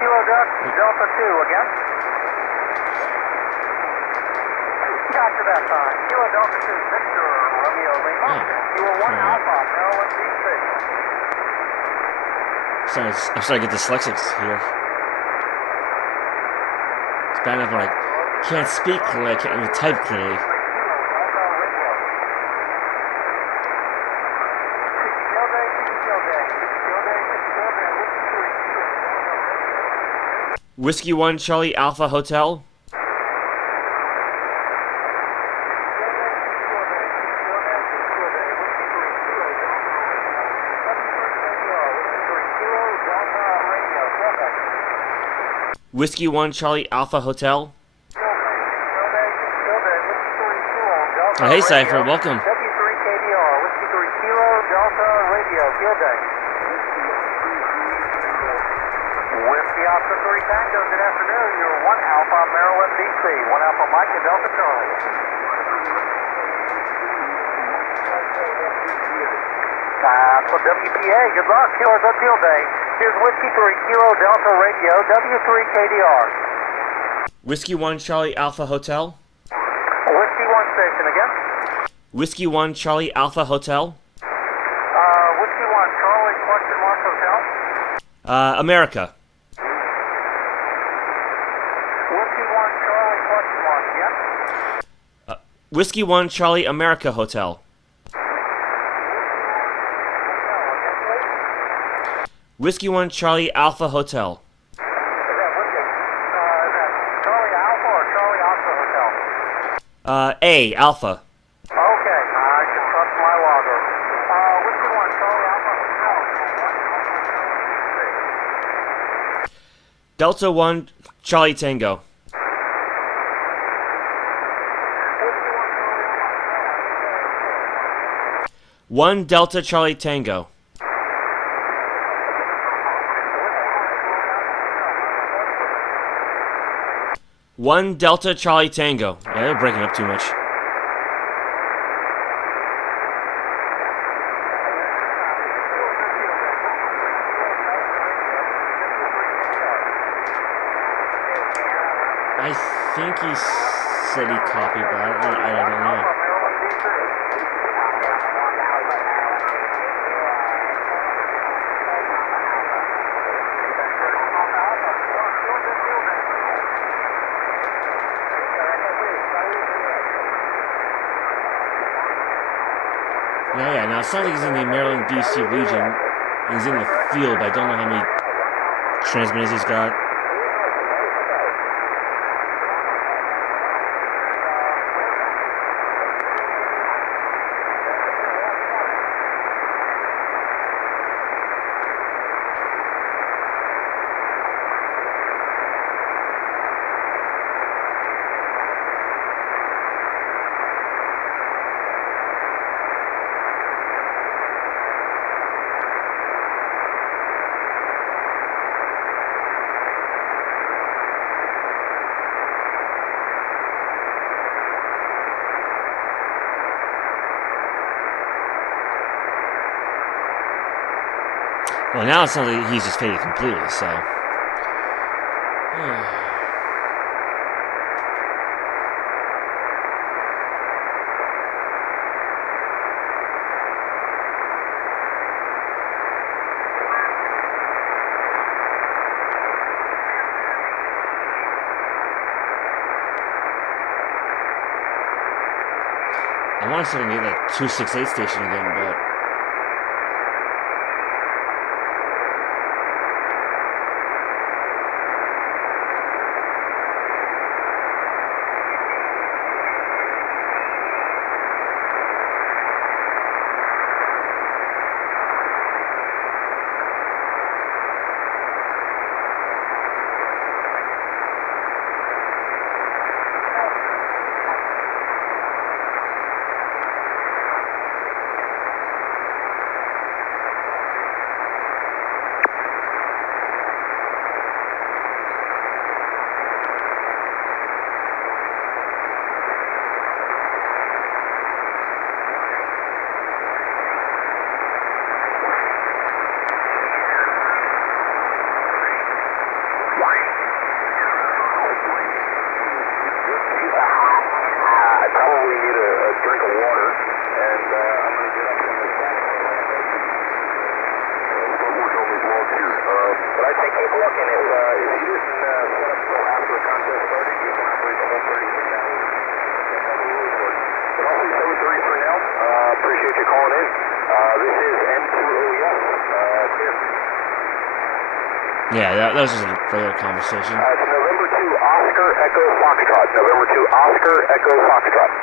Kilo Delta 2 again. Gotcha that time. Kilo Delta 2, Victor Romeo Lima. You were 1 Alpha, Maryland, D.C. I'm starting to get dyslexics here. It's bad enough when I can't speak clearly, I can't even type clearly. Whiskey 1 Charlie Alpha Hotel. Whiskey 1 Charlie Alpha Hotel. Oh, hey Cypher, welcome. W3KDR, Whiskey 3 Kilo, Delta Radio, field day. Whiskey Alpha 3 Tango, good afternoon. You're 1 Alpha, Maryland, D.C. 1 Alpha Mike and Delta Charlie. For WPA, good luck. Kilo on field day. Here's Whiskey 3 Kilo, Delta Radio, W3KDR. Whiskey 1 Charlie Alpha Hotel. Whiskey 1 station again. Whiskey 1 Charlie Alpha Hotel. Whiskey 1 Charlie question mark hotel. America. Whiskey 1 Charlie question mark again. Whiskey 1 Charlie America Hotel. Whiskey 1 Charlie Alpha Hotel. Is that Charlie Alpha or Charlie Alpha Hotel? A, Alpha. Okay, I can trust my logger. Whiskey 1 Charlie Alpha Hotel. Delta 1 Charlie Tango. One Delta Charlie Tango. One Delta Charlie Tango. Yeah, they're breaking up too much. I think he said he copied, but I don't know. Yeah, now it sounds like he's in the Maryland, D.C. region. He's in the field, but I don't know how many transmitters he's got. Well, now it sounds like he's just faded completely, so. I want to see if I can get that 268 station again, but. Yeah, that was just a regular conversation. It's November 2 Oscar Echo Foxtrot. November 2 Oscar Echo Foxtrot.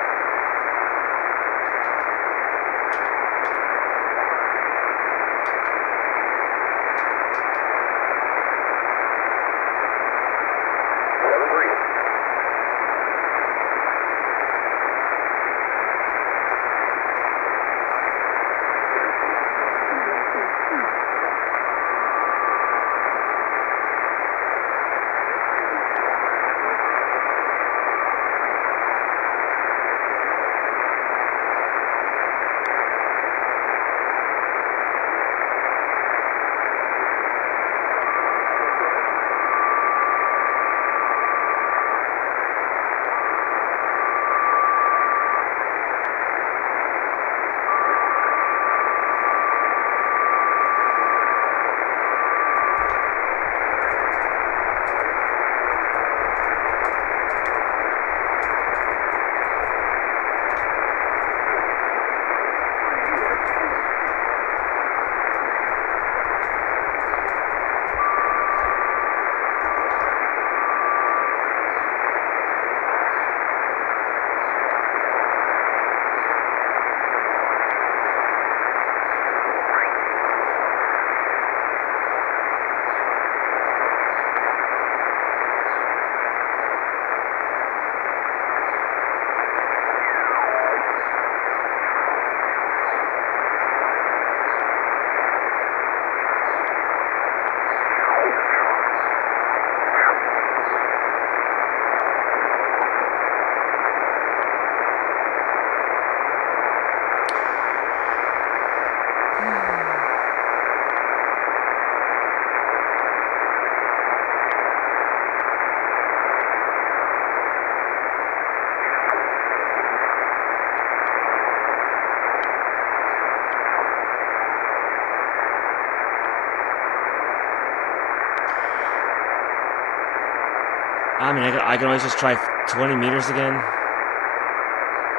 I mean, I can always just try 20 meters again.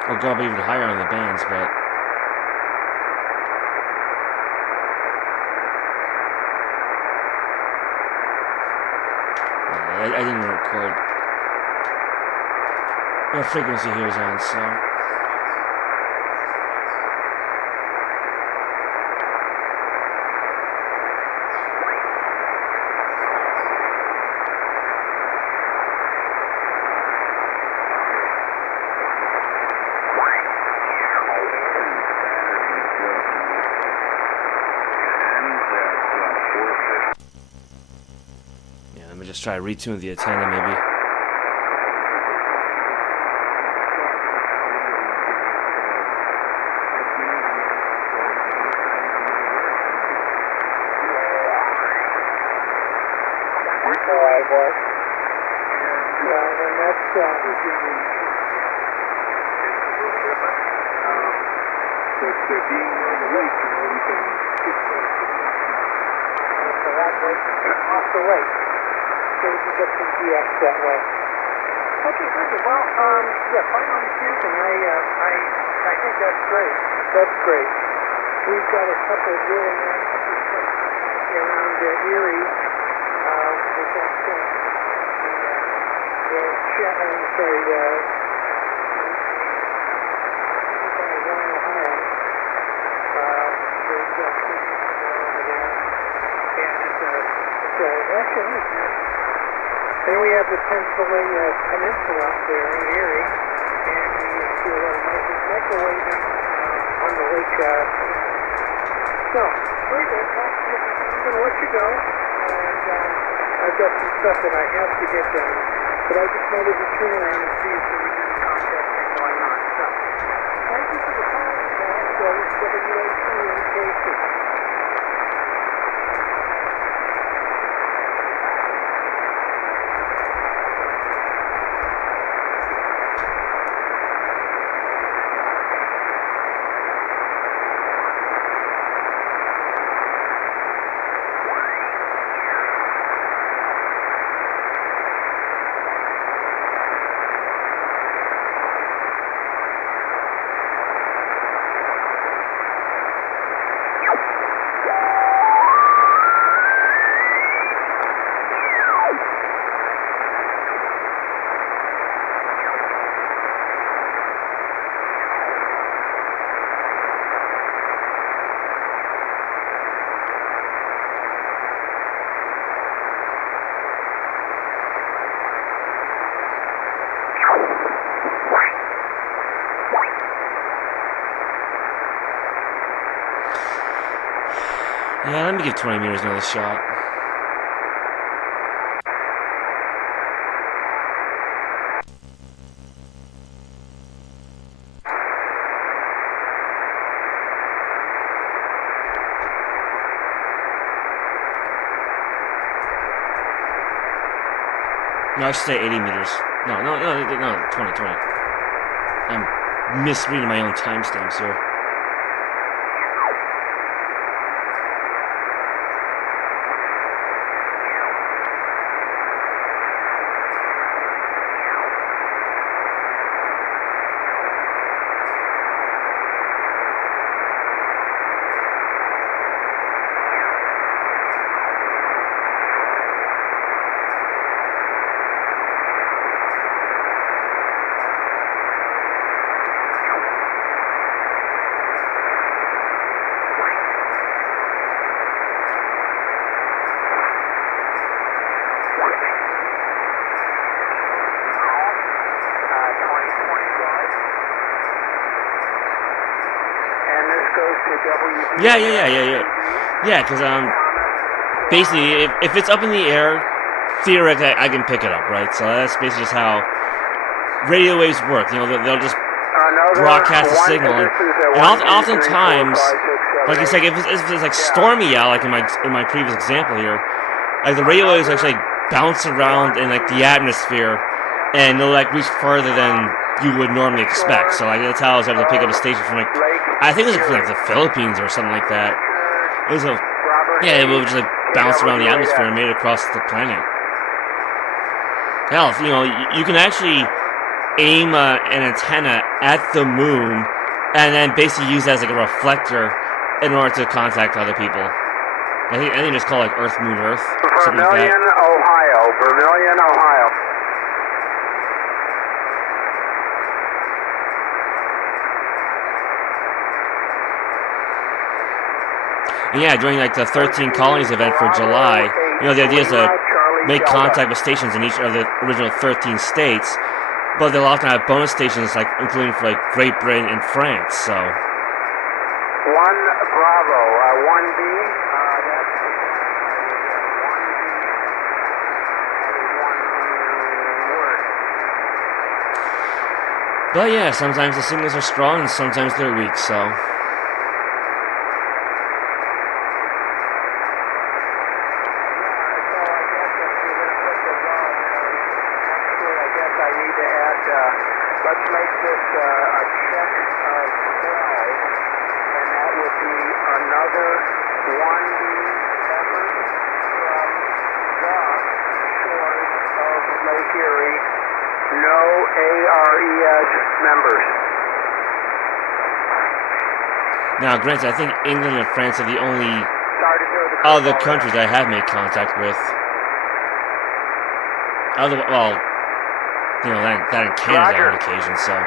Or go up even higher on the bands, but... I didn't record what frequency he was on, so... Yeah, let me just try to retune the antenna, maybe. Off the lake, so we can get some GX that way. Okay, very good. Well, yeah, final refusing. I think that's great. That's great. We've got a couple really nice around Erie. We've got then we have the Pennsylvania Peninsula up there in Erie, and we do a lot of microwaving on the lake. So, very good. Well, I'm going to let you go, and I've got some stuff that I have to get done, but I just wanted to tune around and see if there was any contest thing going on. So, thank you for the call, and W1CAH. Yeah, let me give 20 meters another shot. No, I should say 80 meters. No, 20. I'm misreading my own timestamps here. Yeah, because basically, if it's up in the air, theoretically, I can pick it up, right? So that's basically just how radio waves work. You know, they'll just broadcast a signal, and oftentimes, like you said, if it's like stormy out, like in my previous example here, like the radio waves actually bounce around in like the atmosphere, and they'll like reach further than you would normally expect. So like that's how I was able to pick up a station from like, I think it was from like the Philippines or something like that. It was it would just like bounce around the atmosphere and made it across the planet. Hell, you can actually aim an antenna at the moon and then basically use it as like a reflector in order to contact other people. I think it's called like Earth, Moon, Earth. Something like that. Vermilion, Ohio. Vermilion, Ohio. And yeah, during like the 13 Colonies event for July, the idea is to make contact with stations in each of the original 13 states, but they'll often have bonus stations, like including for like Great Britain and France. So. 1 Bravo, 1B. But yeah, sometimes the signals are strong and sometimes they're weak. So. Let's make this a check of 12, and that would be another 1B effort from the shores of Lake Erie. No ARRL members. Now, granted, I think England and France are the only other countries I have made contact with. Well, that in Canada on occasion, so. I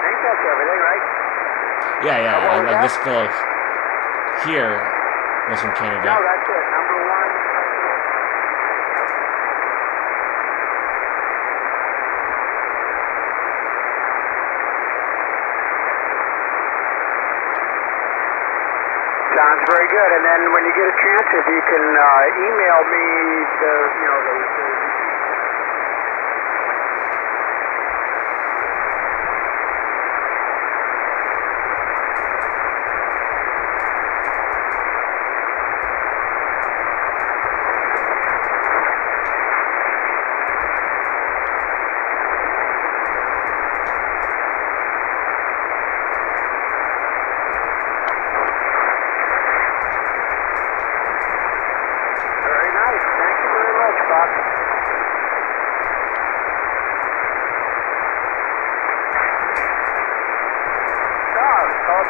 think that's everything, right? Yeah, like this fellow here was from Canada. No, that's it. Number 1. Sounds very good. And then when you get a chance, if you can email me the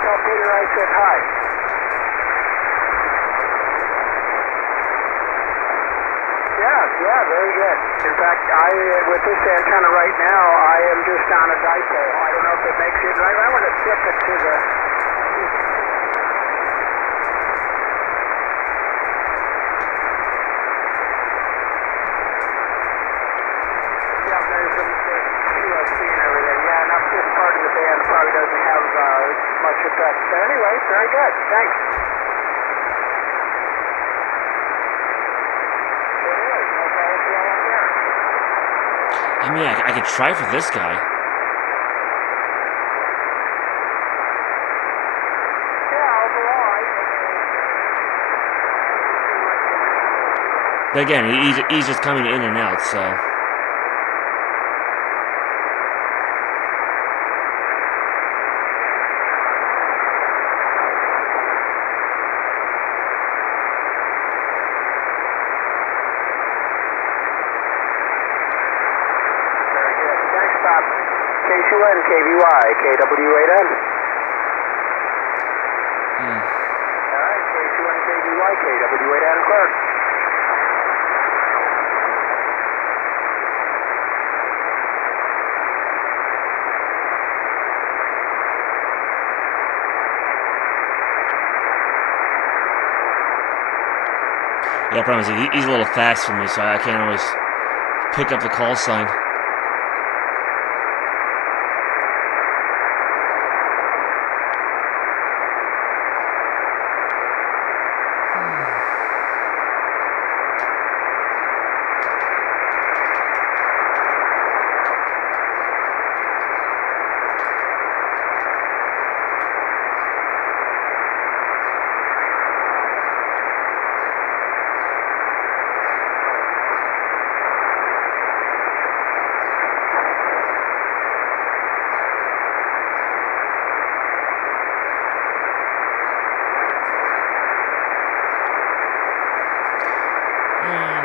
tell Peter I said hi. Yeah, very good. In fact, with this antenna right now, I am just on a dipole. I don't know if it makes it right. I want to tip it to the... Yeah, there's QSC and everything. Yeah, and up this part of the band probably doesn't have much effect. But anyway, very good. Thanks. I mean, I could try for this guy. But again, he's just coming in and out, so. K2N, KVY, KW8N. Alright, K2N, KVY, KW8N, cleared. Yeah, problem is he's a little fast for me, so I can't always pick up the call sign.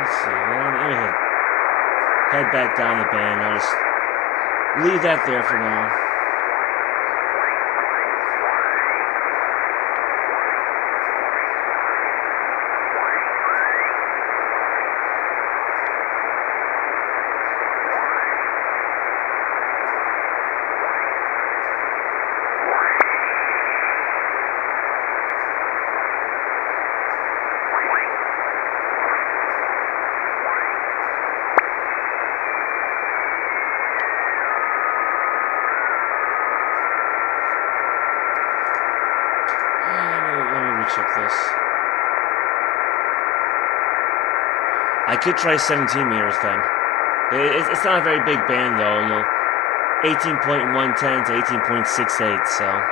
let's see. Let me head back down the band. I'll just leave that there for now. Check this. I could try 17 meters then. It's not a very big band though, 18.110 to 18.68, so.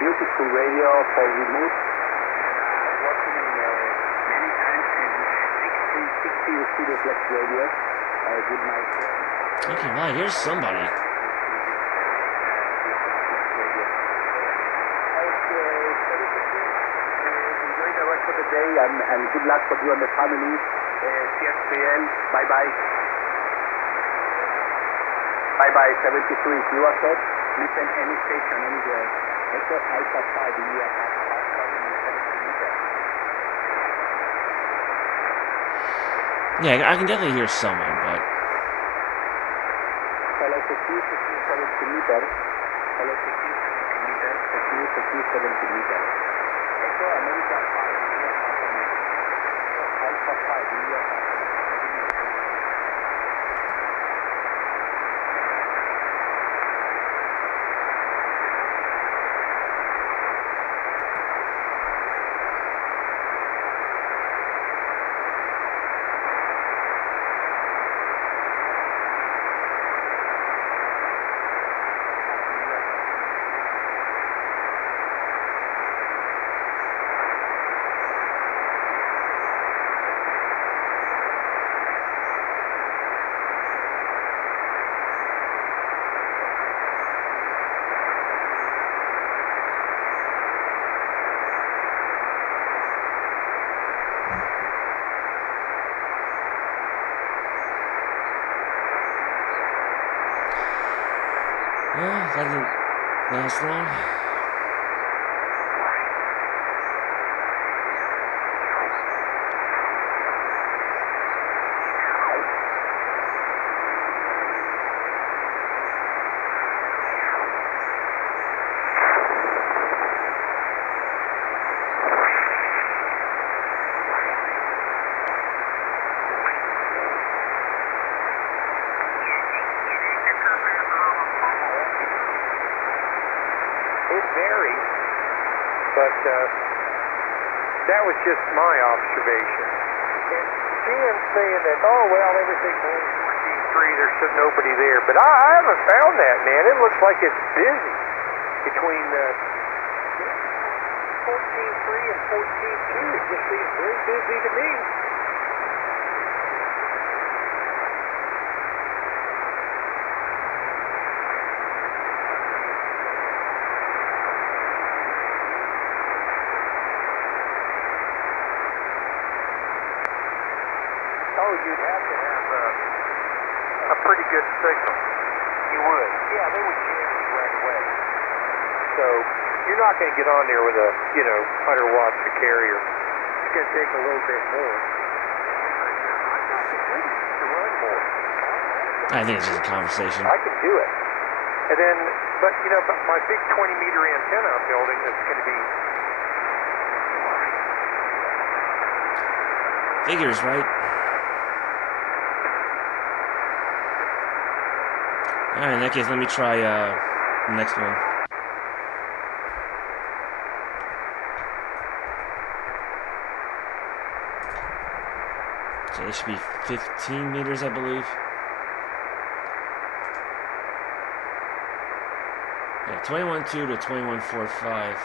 Beautiful radio for remote. Working many times in 60 studio flex radio with my friend. Okay, wow, here's somebody. Enjoy the rest of the day and good luck for you and the family. CSPN, bye-bye. Bye-bye, 73. You are set. Listen any station anywhere. Echo Alpha 5 in your house. Yeah, I can definitely hear someone, but. Hello, 70 meters. Hello, 70 meters. 70 meters. Echo America 5 Alpha 5 in your house. Well, that didn't last long. But that was just my observation. And Jim's saying that, oh, well, everything going 14.3, there's nobody there. But I haven't found that, man. It looks like it's busy between 14.3 and 14.2. It just seems very busy to me. Oh, you'd have to have a pretty good signal. You would. Yeah, they would jam you right away. So you're not going to get on there with a, 100 watts to carrier. It's going to take a little bit more. I've got the goodies to run more. I think it's just a conversation. I can do it. And then, but my big 20-meter antenna I'm building is going to be Figures, right? Alright, in that case, let me try the next one. So it should be 15 meters, I believe. Yeah, 21.2 to 21.45.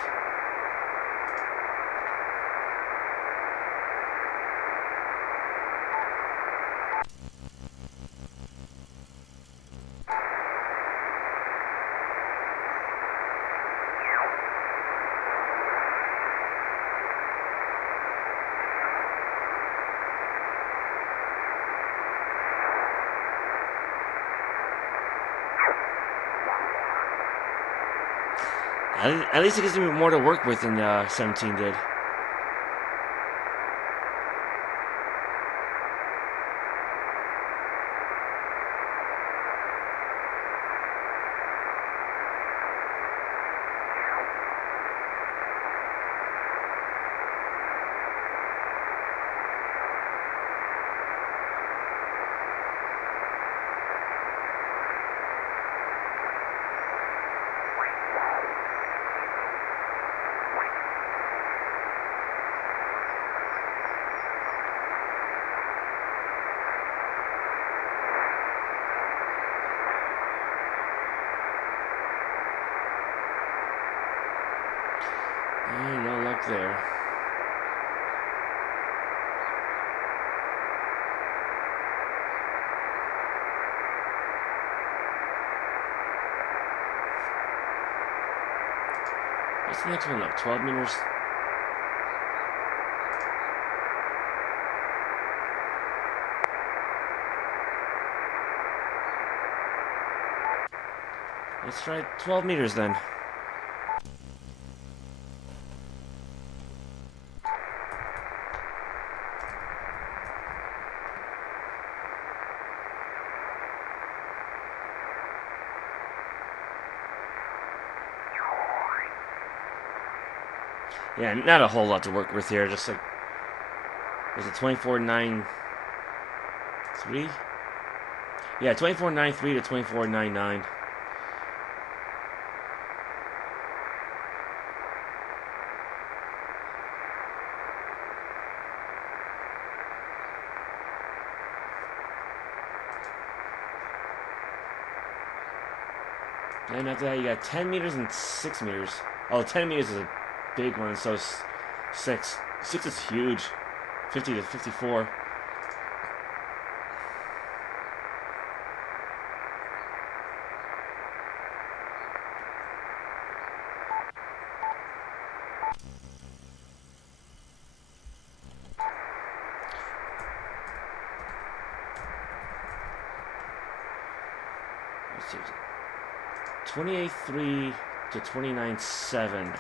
At least it gives me more to work with than 17 did. No luck there. What's the next one up? 12 meters? Let's try 12 meters then. Yeah, not a whole lot to work with here. Just like, was it 24.93? Yeah, 24.93 to 24.99. And after that, you got 10 meters and 6 meters. Oh, 10 meters is a big one, so 6. 6 is huge. 50 to 54. Let's see. 28.3 to 29.7.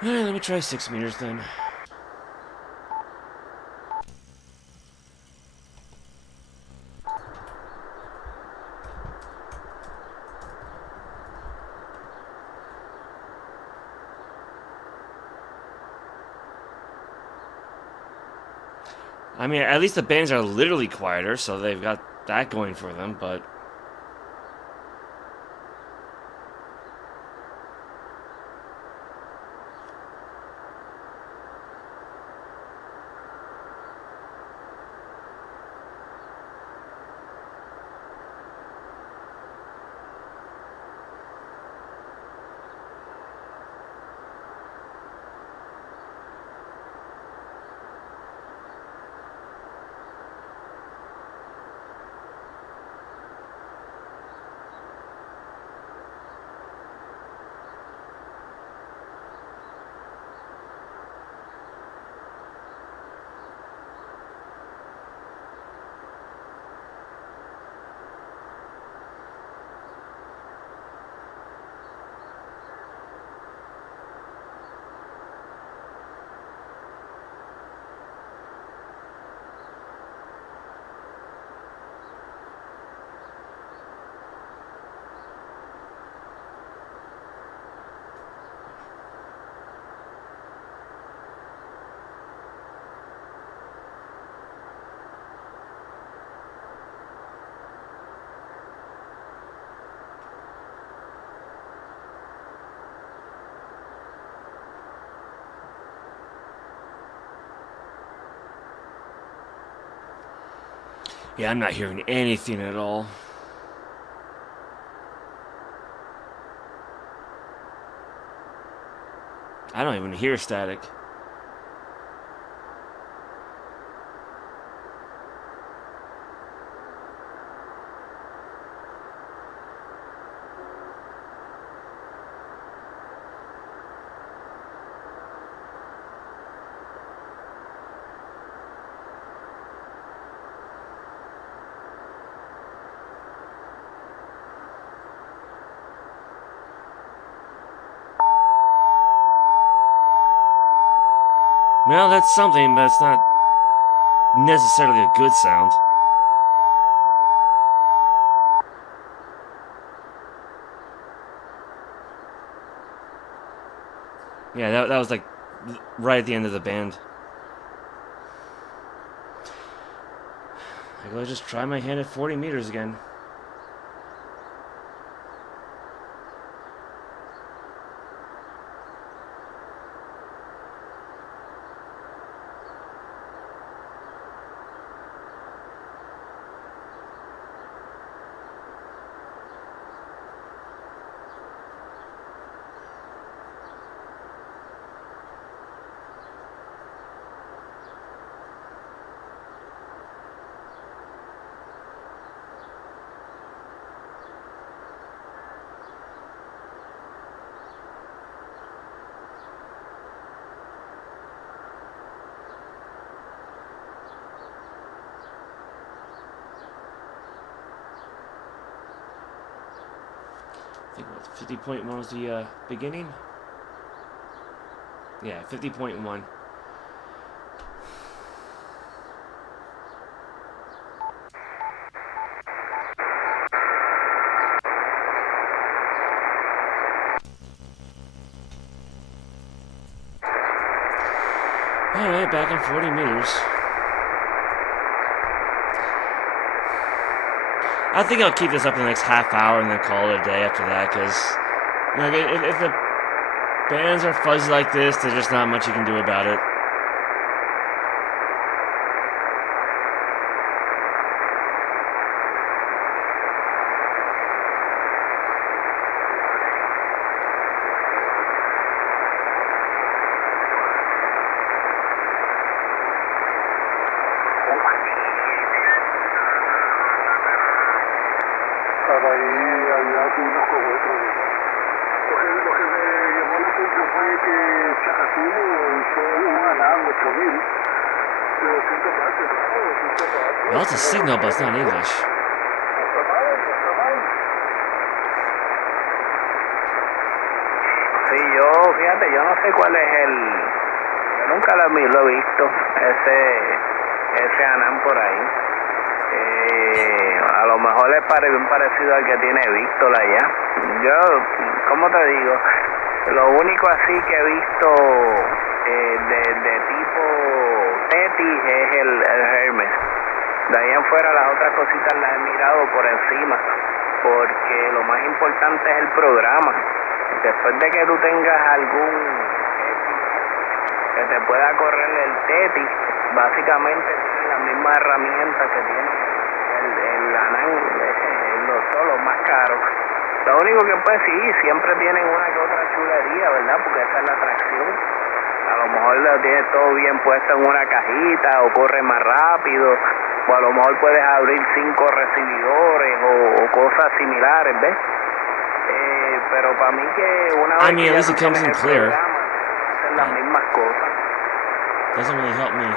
Alright, let me try 6 meters then. I mean, at least the bands are literally quieter, so they've got that going for them, but... Yeah, I'm not hearing anything at all. I don't even hear static. Well, that's something, but it's not necessarily a good sound. Yeah, that was like right at the end of the band. I gotta just try my hand at 40 meters again. I think what, 50.1 was the beginning? Yeah, 50.1. Alright, back in 40 meters. I think I'll keep this up the next half hour and then call it a day after that, because you know, if the bands are fuzzy like this, there's just not much you can do about it. Well, it's a signal, but it's not English. Sí, fíjate, yo no sé cuál es yo nunca lo he visto, ese anán por ahí. A lo mejor es bien parecido al que tiene Víctor allá. Yo, ¿cómo te digo? Lo único así que he visto de tipo Tetis es el Hermes. De ahí en fuera las otras cositas las he mirado por encima, porque lo más importante es el programa. Después de que tú tengas algún que te pueda correr el Tetis, básicamente tiene las mismas herramientas que tiene el Anán, los más caros. Lo único que pues sí, siempre tienen una que otra chulería, ¿verdad? Porque esa es la atracción. A lo mejor lo tienes todo bien puesto en una cajita o corre más rápido, o a lo mejor puedes abrir 5 recibidores o cosas similares, ¿ves? Pero para mí que una vez I mean, que at ya least tú it comes tienes in el clear. programa, hacen las mismas cosas. Doesn't really help me.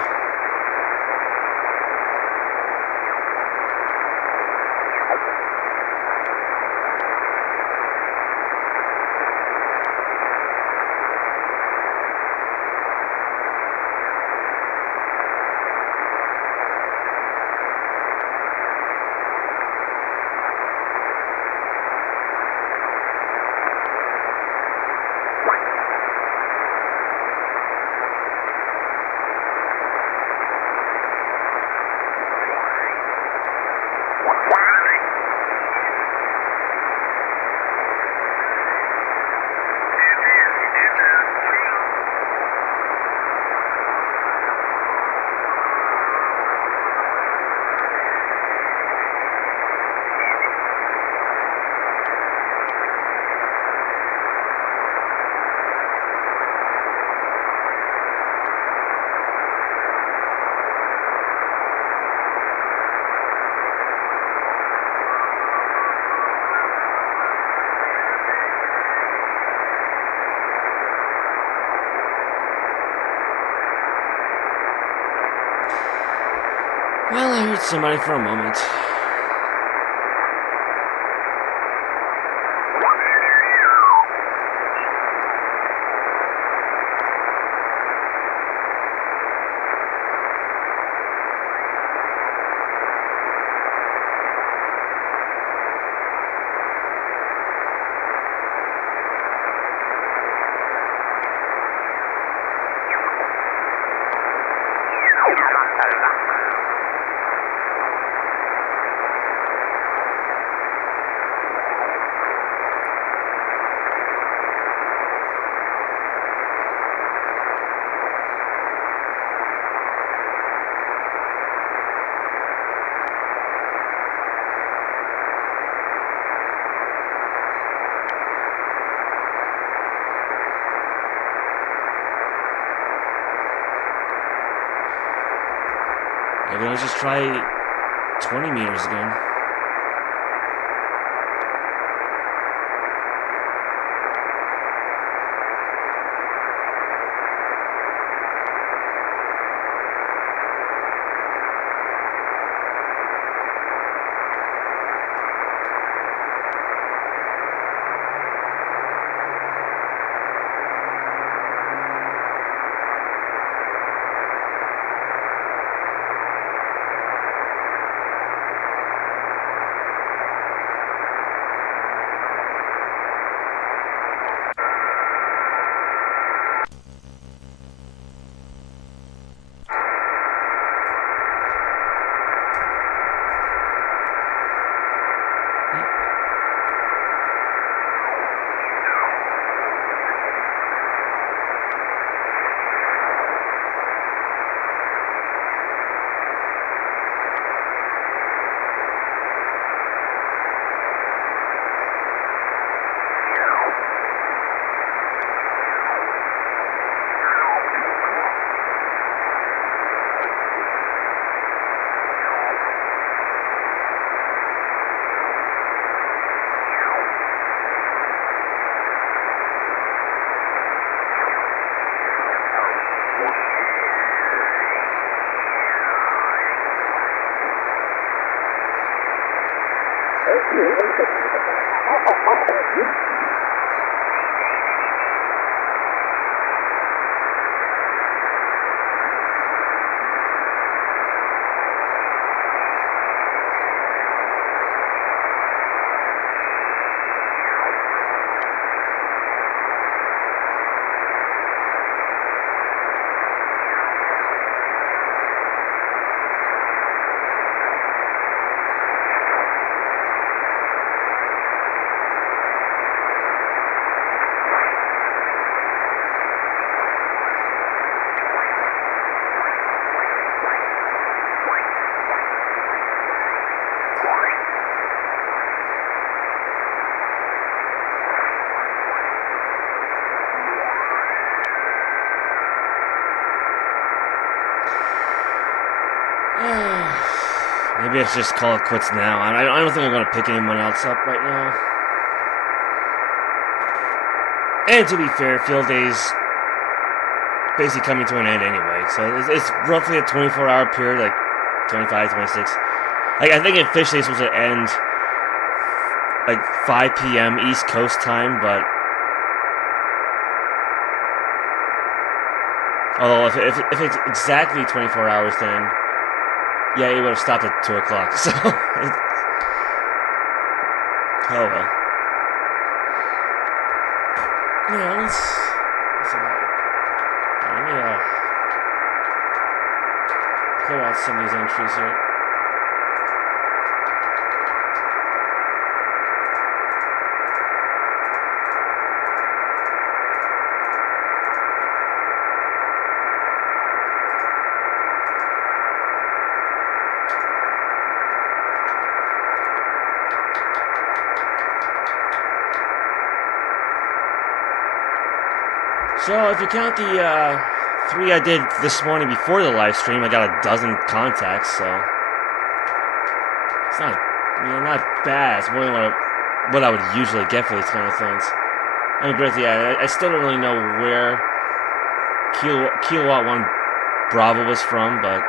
Well, I heard somebody for a moment. Maybe I'll just try 20 meters again. Maybe I should just call it quits now. I don't think I'm going to pick anyone else up right now. And to be fair, field days basically coming to an end anyway. So it's roughly a 24-hour period, like 25, 26. Like, I think officially it's supposed to end like 5 p.m. East Coast time, but although if it's exactly 24 hours, then yeah, it would have stopped at 2 o'clock. So oh well. Yeah, let's let me clear out some of these entries here. So if you count the 3 I did this morning before the live stream, I got a dozen contacts. So it's not, not bad. It's more than what I would usually get for these kind of things. I mean, granted, yeah, I still don't really know where Kilowatt 1 Bravo was from, but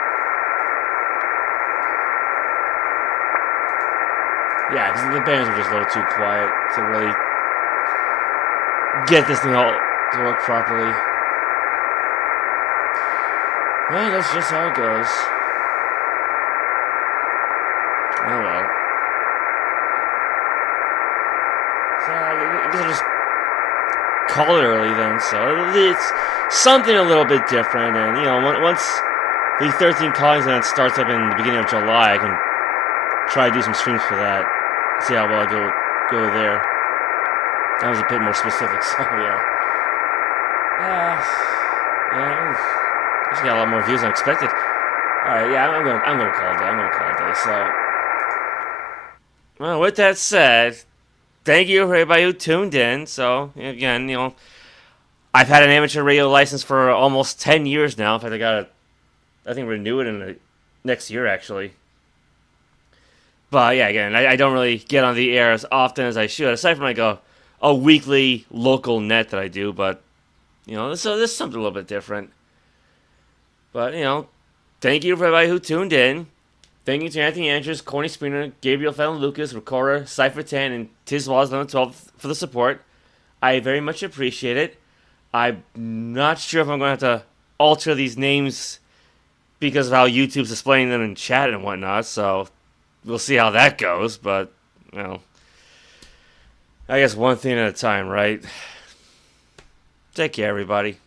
yeah, because the bands were just a little too quiet to really get this thing all to work properly. Well, that's just how it goes. Oh well. So I guess I'll just call it early then. So it's something a little bit different, and once the 13 Callings event starts up in the beginning of July, I can try to do some streams for that. See how well I go there. That was a bit more specific, so yeah. Yeah, I just got a lot more views than I expected. Alright, yeah, I'm gonna call it a day. So, well, with that said, thank you for everybody who tuned in. So, again, I've had an amateur radio license for almost 10 years now. In fact, I think renew it in the next year, actually. But yeah, again, I don't really get on the air as often as I should, aside from like a weekly local net that I do, but so this is something a little bit different. But, thank you for everybody who tuned in. Thank you to Anthony Andrews, Corny Spooner, Gabriel Fallon Lucas, Ricora, Cypher 10, and Tiz Wallace 12 for the support. I very much appreciate it. I'm not sure if I'm going to have to alter these names because of how YouTube's displaying them in chat and whatnot, so we'll see how that goes, but, I guess one thing at a time, right? Take care, everybody.